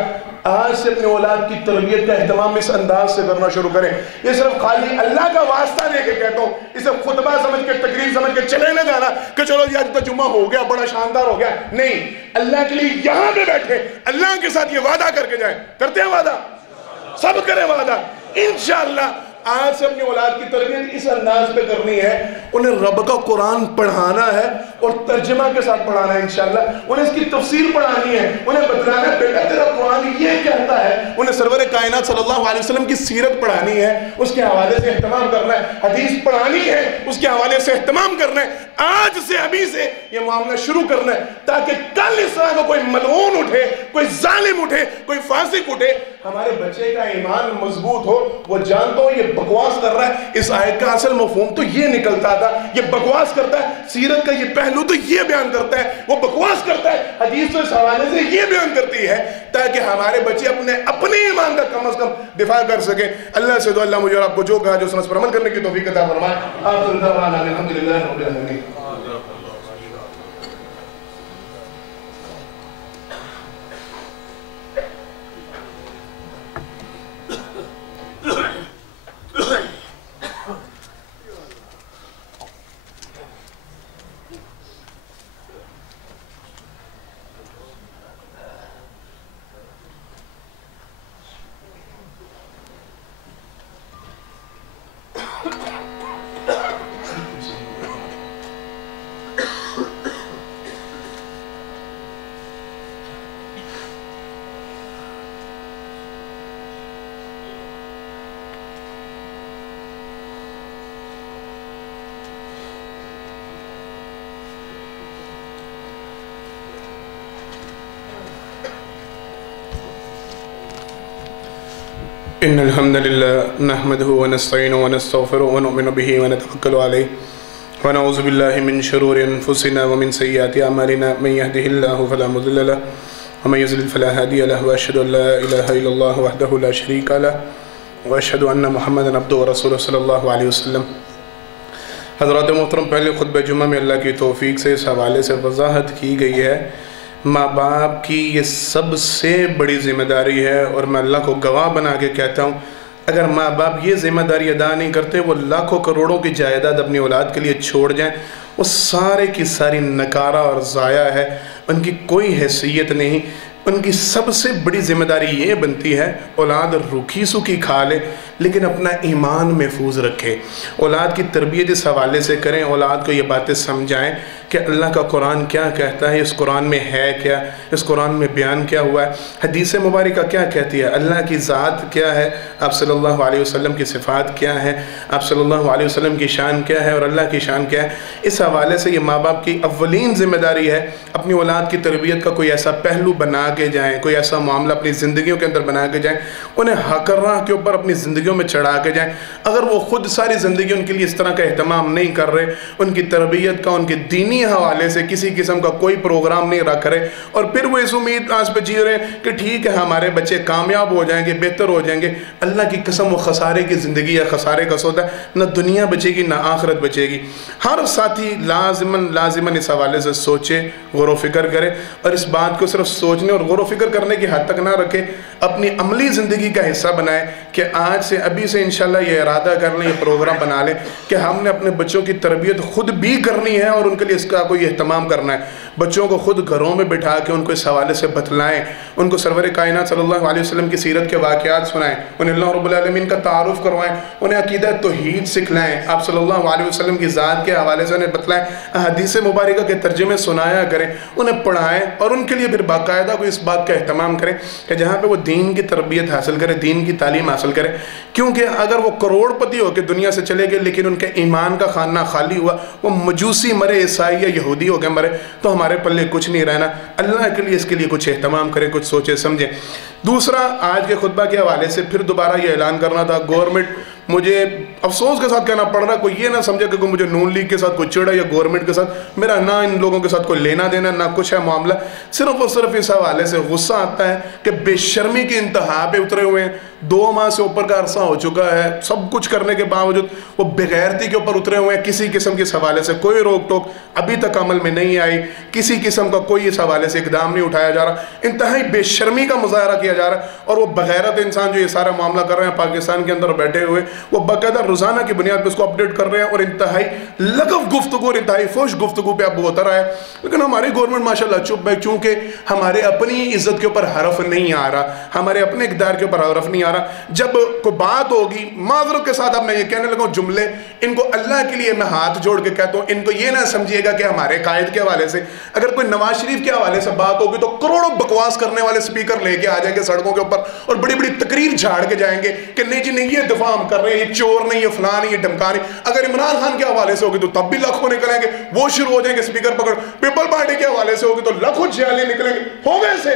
آج سے اپنے اولاد کی تربیت کا اہتمام اس انداز سے کرنا شروع کریں. یہ صرف خالی اللہ کا واسطہ دے کے کہتا ہوں, اسے خطبہ سمجھ کے, تقریر سمجھ کے چلے نہ جانا کہ چلو جی آج تو جمعہ ہو گیا, بڑا شاندار ہو گیا. نہیں, اللہ کے لیے یہاں پہ بیٹھے, اللہ کے ساتھ یہ وعدہ کر کے جائیں. کرتے ہیں وعدہ؟ سب کریں وعدہ انشاءاللہ. آج سے اپنی اولاد کی تربیت اس انداز پہ کرنی ہے, انہیں رب کا قرآن پڑھانا ہے اور ترجمہ کے ساتھ پڑھانا ہے انشاءاللہ. انہیں اس کی تفسیر پڑھانی ہے, انہیں بتلانا ہے بیٹا تیرا قرآن یہ کہتا ہے. انہیں سرور کائنات صلی اللہ علیہ وسلم کی سیرت پڑھانی ہے, اس کے حوالے سے اہتمام کرنا ہے. حدیث پڑھانی ہے, اس کے حوالے سے اہتمام کرنا ہے. آج سے, ابھی سے یہ معاملہ شروع کرنا ہے, تاکہ کل اس طرح کا کوئی ملعون اٹھے, کوئی ظالم اٹھے, کوئی فاسق اٹھے, ہمارے بچے کا ایمان مضبوط ہو، وہ جانتا ہو یہ بکواس کر رہا ہے، اس آیت کا اصل مفہوم تو یہ نکلتا تھا، یہ بکواس کرتا ہے، سیرت کا یہ پہلو تو یہ بیان کرتا ہے، وہ بکواس کرتا ہے، حدیث تو اس حوالے سے یہ بیان کرتی ہے، تاکہ ہمارے بچے اپنے ایمان کا کم از کم دفاع کر سکیں۔ اللہ سے دعا اللہ مجھے اور آپ کو جو کہا جو سنس پر عمل کرنے کی توفیق عطا فرمائے۔ آخر دعوانا الحمدللہ رب العالمین۔ إن الحمد لله نحمده ونستعينه ونستغفره ونؤمن به ونتوكل عليه ونعوذ بالله من شرور أنفسنا ومن سيئات أعمالنا من يهده الله فلا مضل له ومن يضلل فلا هادي له وأشهد أن لا إله إلا الله وحده لا شريك له وأشهد أن محمدا عبده ورسوله صلی اللہ علیہ وسلم۔ حضرات محترم، پہلے خطبہ جمعہ میں اللہ کی توفیق سے اس حوالے سے وضاحت کی گئی ہے، ماں باپ کی یہ سب سے بڑی ذمہ داری ہے، اور میں اللہ کو گواہ بنا کے کہتا ہوں اگر ماں باپ یہ ذمہ داری ادا نہیں کرتے، وہ لاکھوں کروڑوں کی جائیداد اپنی اولاد کے لیے چھوڑ جائیں، وہ سارے کی ساری نکارہ اور ضائع ہے، ان کی کوئی حیثیت نہیں۔ ان کی سب سے بڑی ذمہ داری یہ بنتی ہے اولاد روکھی سوکھی کھا لے لیکن اپنا ایمان محفوظ رکھے، اولاد کی تربیت اس حوالے سے کریں، اولاد کو یہ باتیں سمجھائیں کہ اللہ کا قرآن کیا کہتا ہے، اس قرآن میں ہے کیا، اس قرآن میں بیان کیا ہوا ہے، حدیث مبارکہ کیا کہتی ہے، اللہ کی ذات کیا ہے، آپ صلی اللہ علیہ وسلم کی صفات کیا ہے، آپ صلی اللہ علیہ وسلم کی شان کیا ہے اور اللہ کی شان کیا ہے۔ اس حوالے سے یہ ماں باپ کی اولین ذمہ داری ہے اپنی اولاد کی تربیت کا کوئی ایسا پہلو بنا کے جائیں، کوئی ایسا معاملہ اپنی زندگیوں کے اندر بنا کے جائیں، انہیں حق راہ کے اوپر اپنی زندگیوں میں چڑھا کے جائیں۔ اگر وہ خود ساری زندگی ان کے لیے اس طرح کا اہتمام نہیں کر رہے، ان کی تربیت کا، ان کے دینی حوالے سے کسی قسم کا کوئی پروگرام نہیں رکھ رہے، اور پھر وہ اس امید آس پہ جی رہے ہیں کہ ٹھیک ہے ہمارے بچے کامیاب ہو جائیں گے، بہتر ہو جائیں گے، اللہ کی قسم وہ خسارے کی زندگی ہے، خسارے کا سودا ہے، نہ دنیا بچے گی نہ آخرت بچے گی۔ ہر ساتھی لازماً اس حوالے سے سوچے، غور و فکر کرے، اور اس بات کو صرف سوچنے اور غور و فکر کرنے کی حد تک نہ رکھے، اپنی عملی زندگی کا حصہ بنائے کہ آج سے ابھی سے انشاءاللہ یہ ارادہ کر لیں، یہ پروگرام بنا لیں کہ ہم نے اپنے بچوں کی تربیت خود بھی کرنی ہے اور ان کے لیے اس کا کوئی اہتمام کرنا ہے۔ بچوں کو خود گھروں میں بٹھا کے ان کو اس حوالے سے بتلائیں، ان کو سرور کائنات صلی اللہ علیہ وسلم کی سیرت کے واقعات سنائیں، انہیں اللہ رب العالمین کا تعارف کروائیں، انہیں عقیدہ توحید سکھلائیں، آپ صلی اللہ علیہ وسلم کی ذات کے حوالے سے انہیں بتلائیں، حدیث مبارکہ کے ترجمے سنایا کریں، انہیں پڑھائیں، اور ان کے لیے پھر باقاعدہ کوئی اس بات کا اہتمام کریں کہ جہاں پہ وہ دین کی تربیت حاصل کرے، دین کی تعلیم حاصل کرے، کیونکہ اگر وہ کروڑ پتی ہو کے دنیا سے چلے گئے لیکن ان کے ایمان کا خانہ خالی ہوا، وہ مجوسی مرے، عیسائی یا یہودی ہو کے مرے، تو ہمارے پلے کچھ نہیں رہنا۔ اللہ کے لیے اس کے لیے کچھ اہتمام کریں، کچھ سوچیں سمجھیں۔ دوسرا، آج کے خطبہ کے حوالے سے پھر دوبارہ یہ اعلان کرنا تھا، گورنمنٹ، مجھے افسوس کے ساتھ کہنا پڑ رہا ہے، کوئی یہ نہ سمجھے کہ مجھے نون لیگ کے ساتھ کوئی چڑ ہے یا گورنمنٹ کے ساتھ، میرا نہ ان لوگوں کے ساتھ کوئی لینا دینا نہ کچھ ہے معاملہ، صرف اور صرف اس حوالے سے غصہ آتا ہے کہ بے شرمی کی انتہا پہ اترے ہوئے ہیں، 2 ماہ سے اوپر کا عرصہ ہو چکا ہے، سب کچھ کرنے کے باوجود وہ بغیرتی کے اوپر اترے ہوئے ہیں، کسی قسم کے اس حوالے سے کوئی روک ٹوک ابھی تک عمل میں نہیں آئی، کسی قسم کا کوئی اس حوالے سے اقدام نہیں اٹھایا جا رہا، انتہائی بے شرمی کا مظاہرہ کیا جا رہا ہے، اور وہ بغیرت انسان جو یہ سارا معاملہ کر رہے ہیں پاکستان کے اندر بیٹھے ہوئے، وہ باقاعدہ روزانہ کی بنیاد پہ اس کو اپڈیٹ کر رہے ہیں، اور انتہائی لغو گفتگو اور انتہائی فوش گفتگو پہ اب وہ اتر آیا ہے۔ لیکن ہماری گورنمنٹ ماشاءاللہ چپ ہے، چونکہ ہمارے اپنی عزت کے اوپر حرف نہیں آ رہا، ہمارے اپنے اقدار کے اوپر حرف نہیں آ رہا۔ جب کوئی بات ہوگی، معذرت کے ساتھ اب میں یہ کہنے لگا ہوں جملے، ان کو اللہ کے لیے میں ہاتھ جوڑ کے کہتا ہوں، ان کو یہ نہ سمجھیے گا کہ ہمارے قائد کے حوالے سے اگر کوئی نواز شریف کے حوالے سے بات ہوگی تو کروڑوں بکواس کرنے والے سپیکر لے کے آ جائیں گے سڑکوں کے اوپر اور بڑی بڑی تقریر جھاڑ کے جائیں گے کہ نہیں جی نہیں یہ دفاع ہم کر رہے ہیں، یہ چور نہیں، یہ فلاں نہیں، یہ ڈھمکا نہیں۔ اگر عمران خان کے حوالے سے ہوگی تو تب بھی لاکھوں نکلیں گے، وہ شروع ہو جائیں گے سپیکر پکڑ۔ پیپل پارٹی کے حوالے سے ہوگی تو لاکھوں جیالے نکلیں گے، ہو گئے سے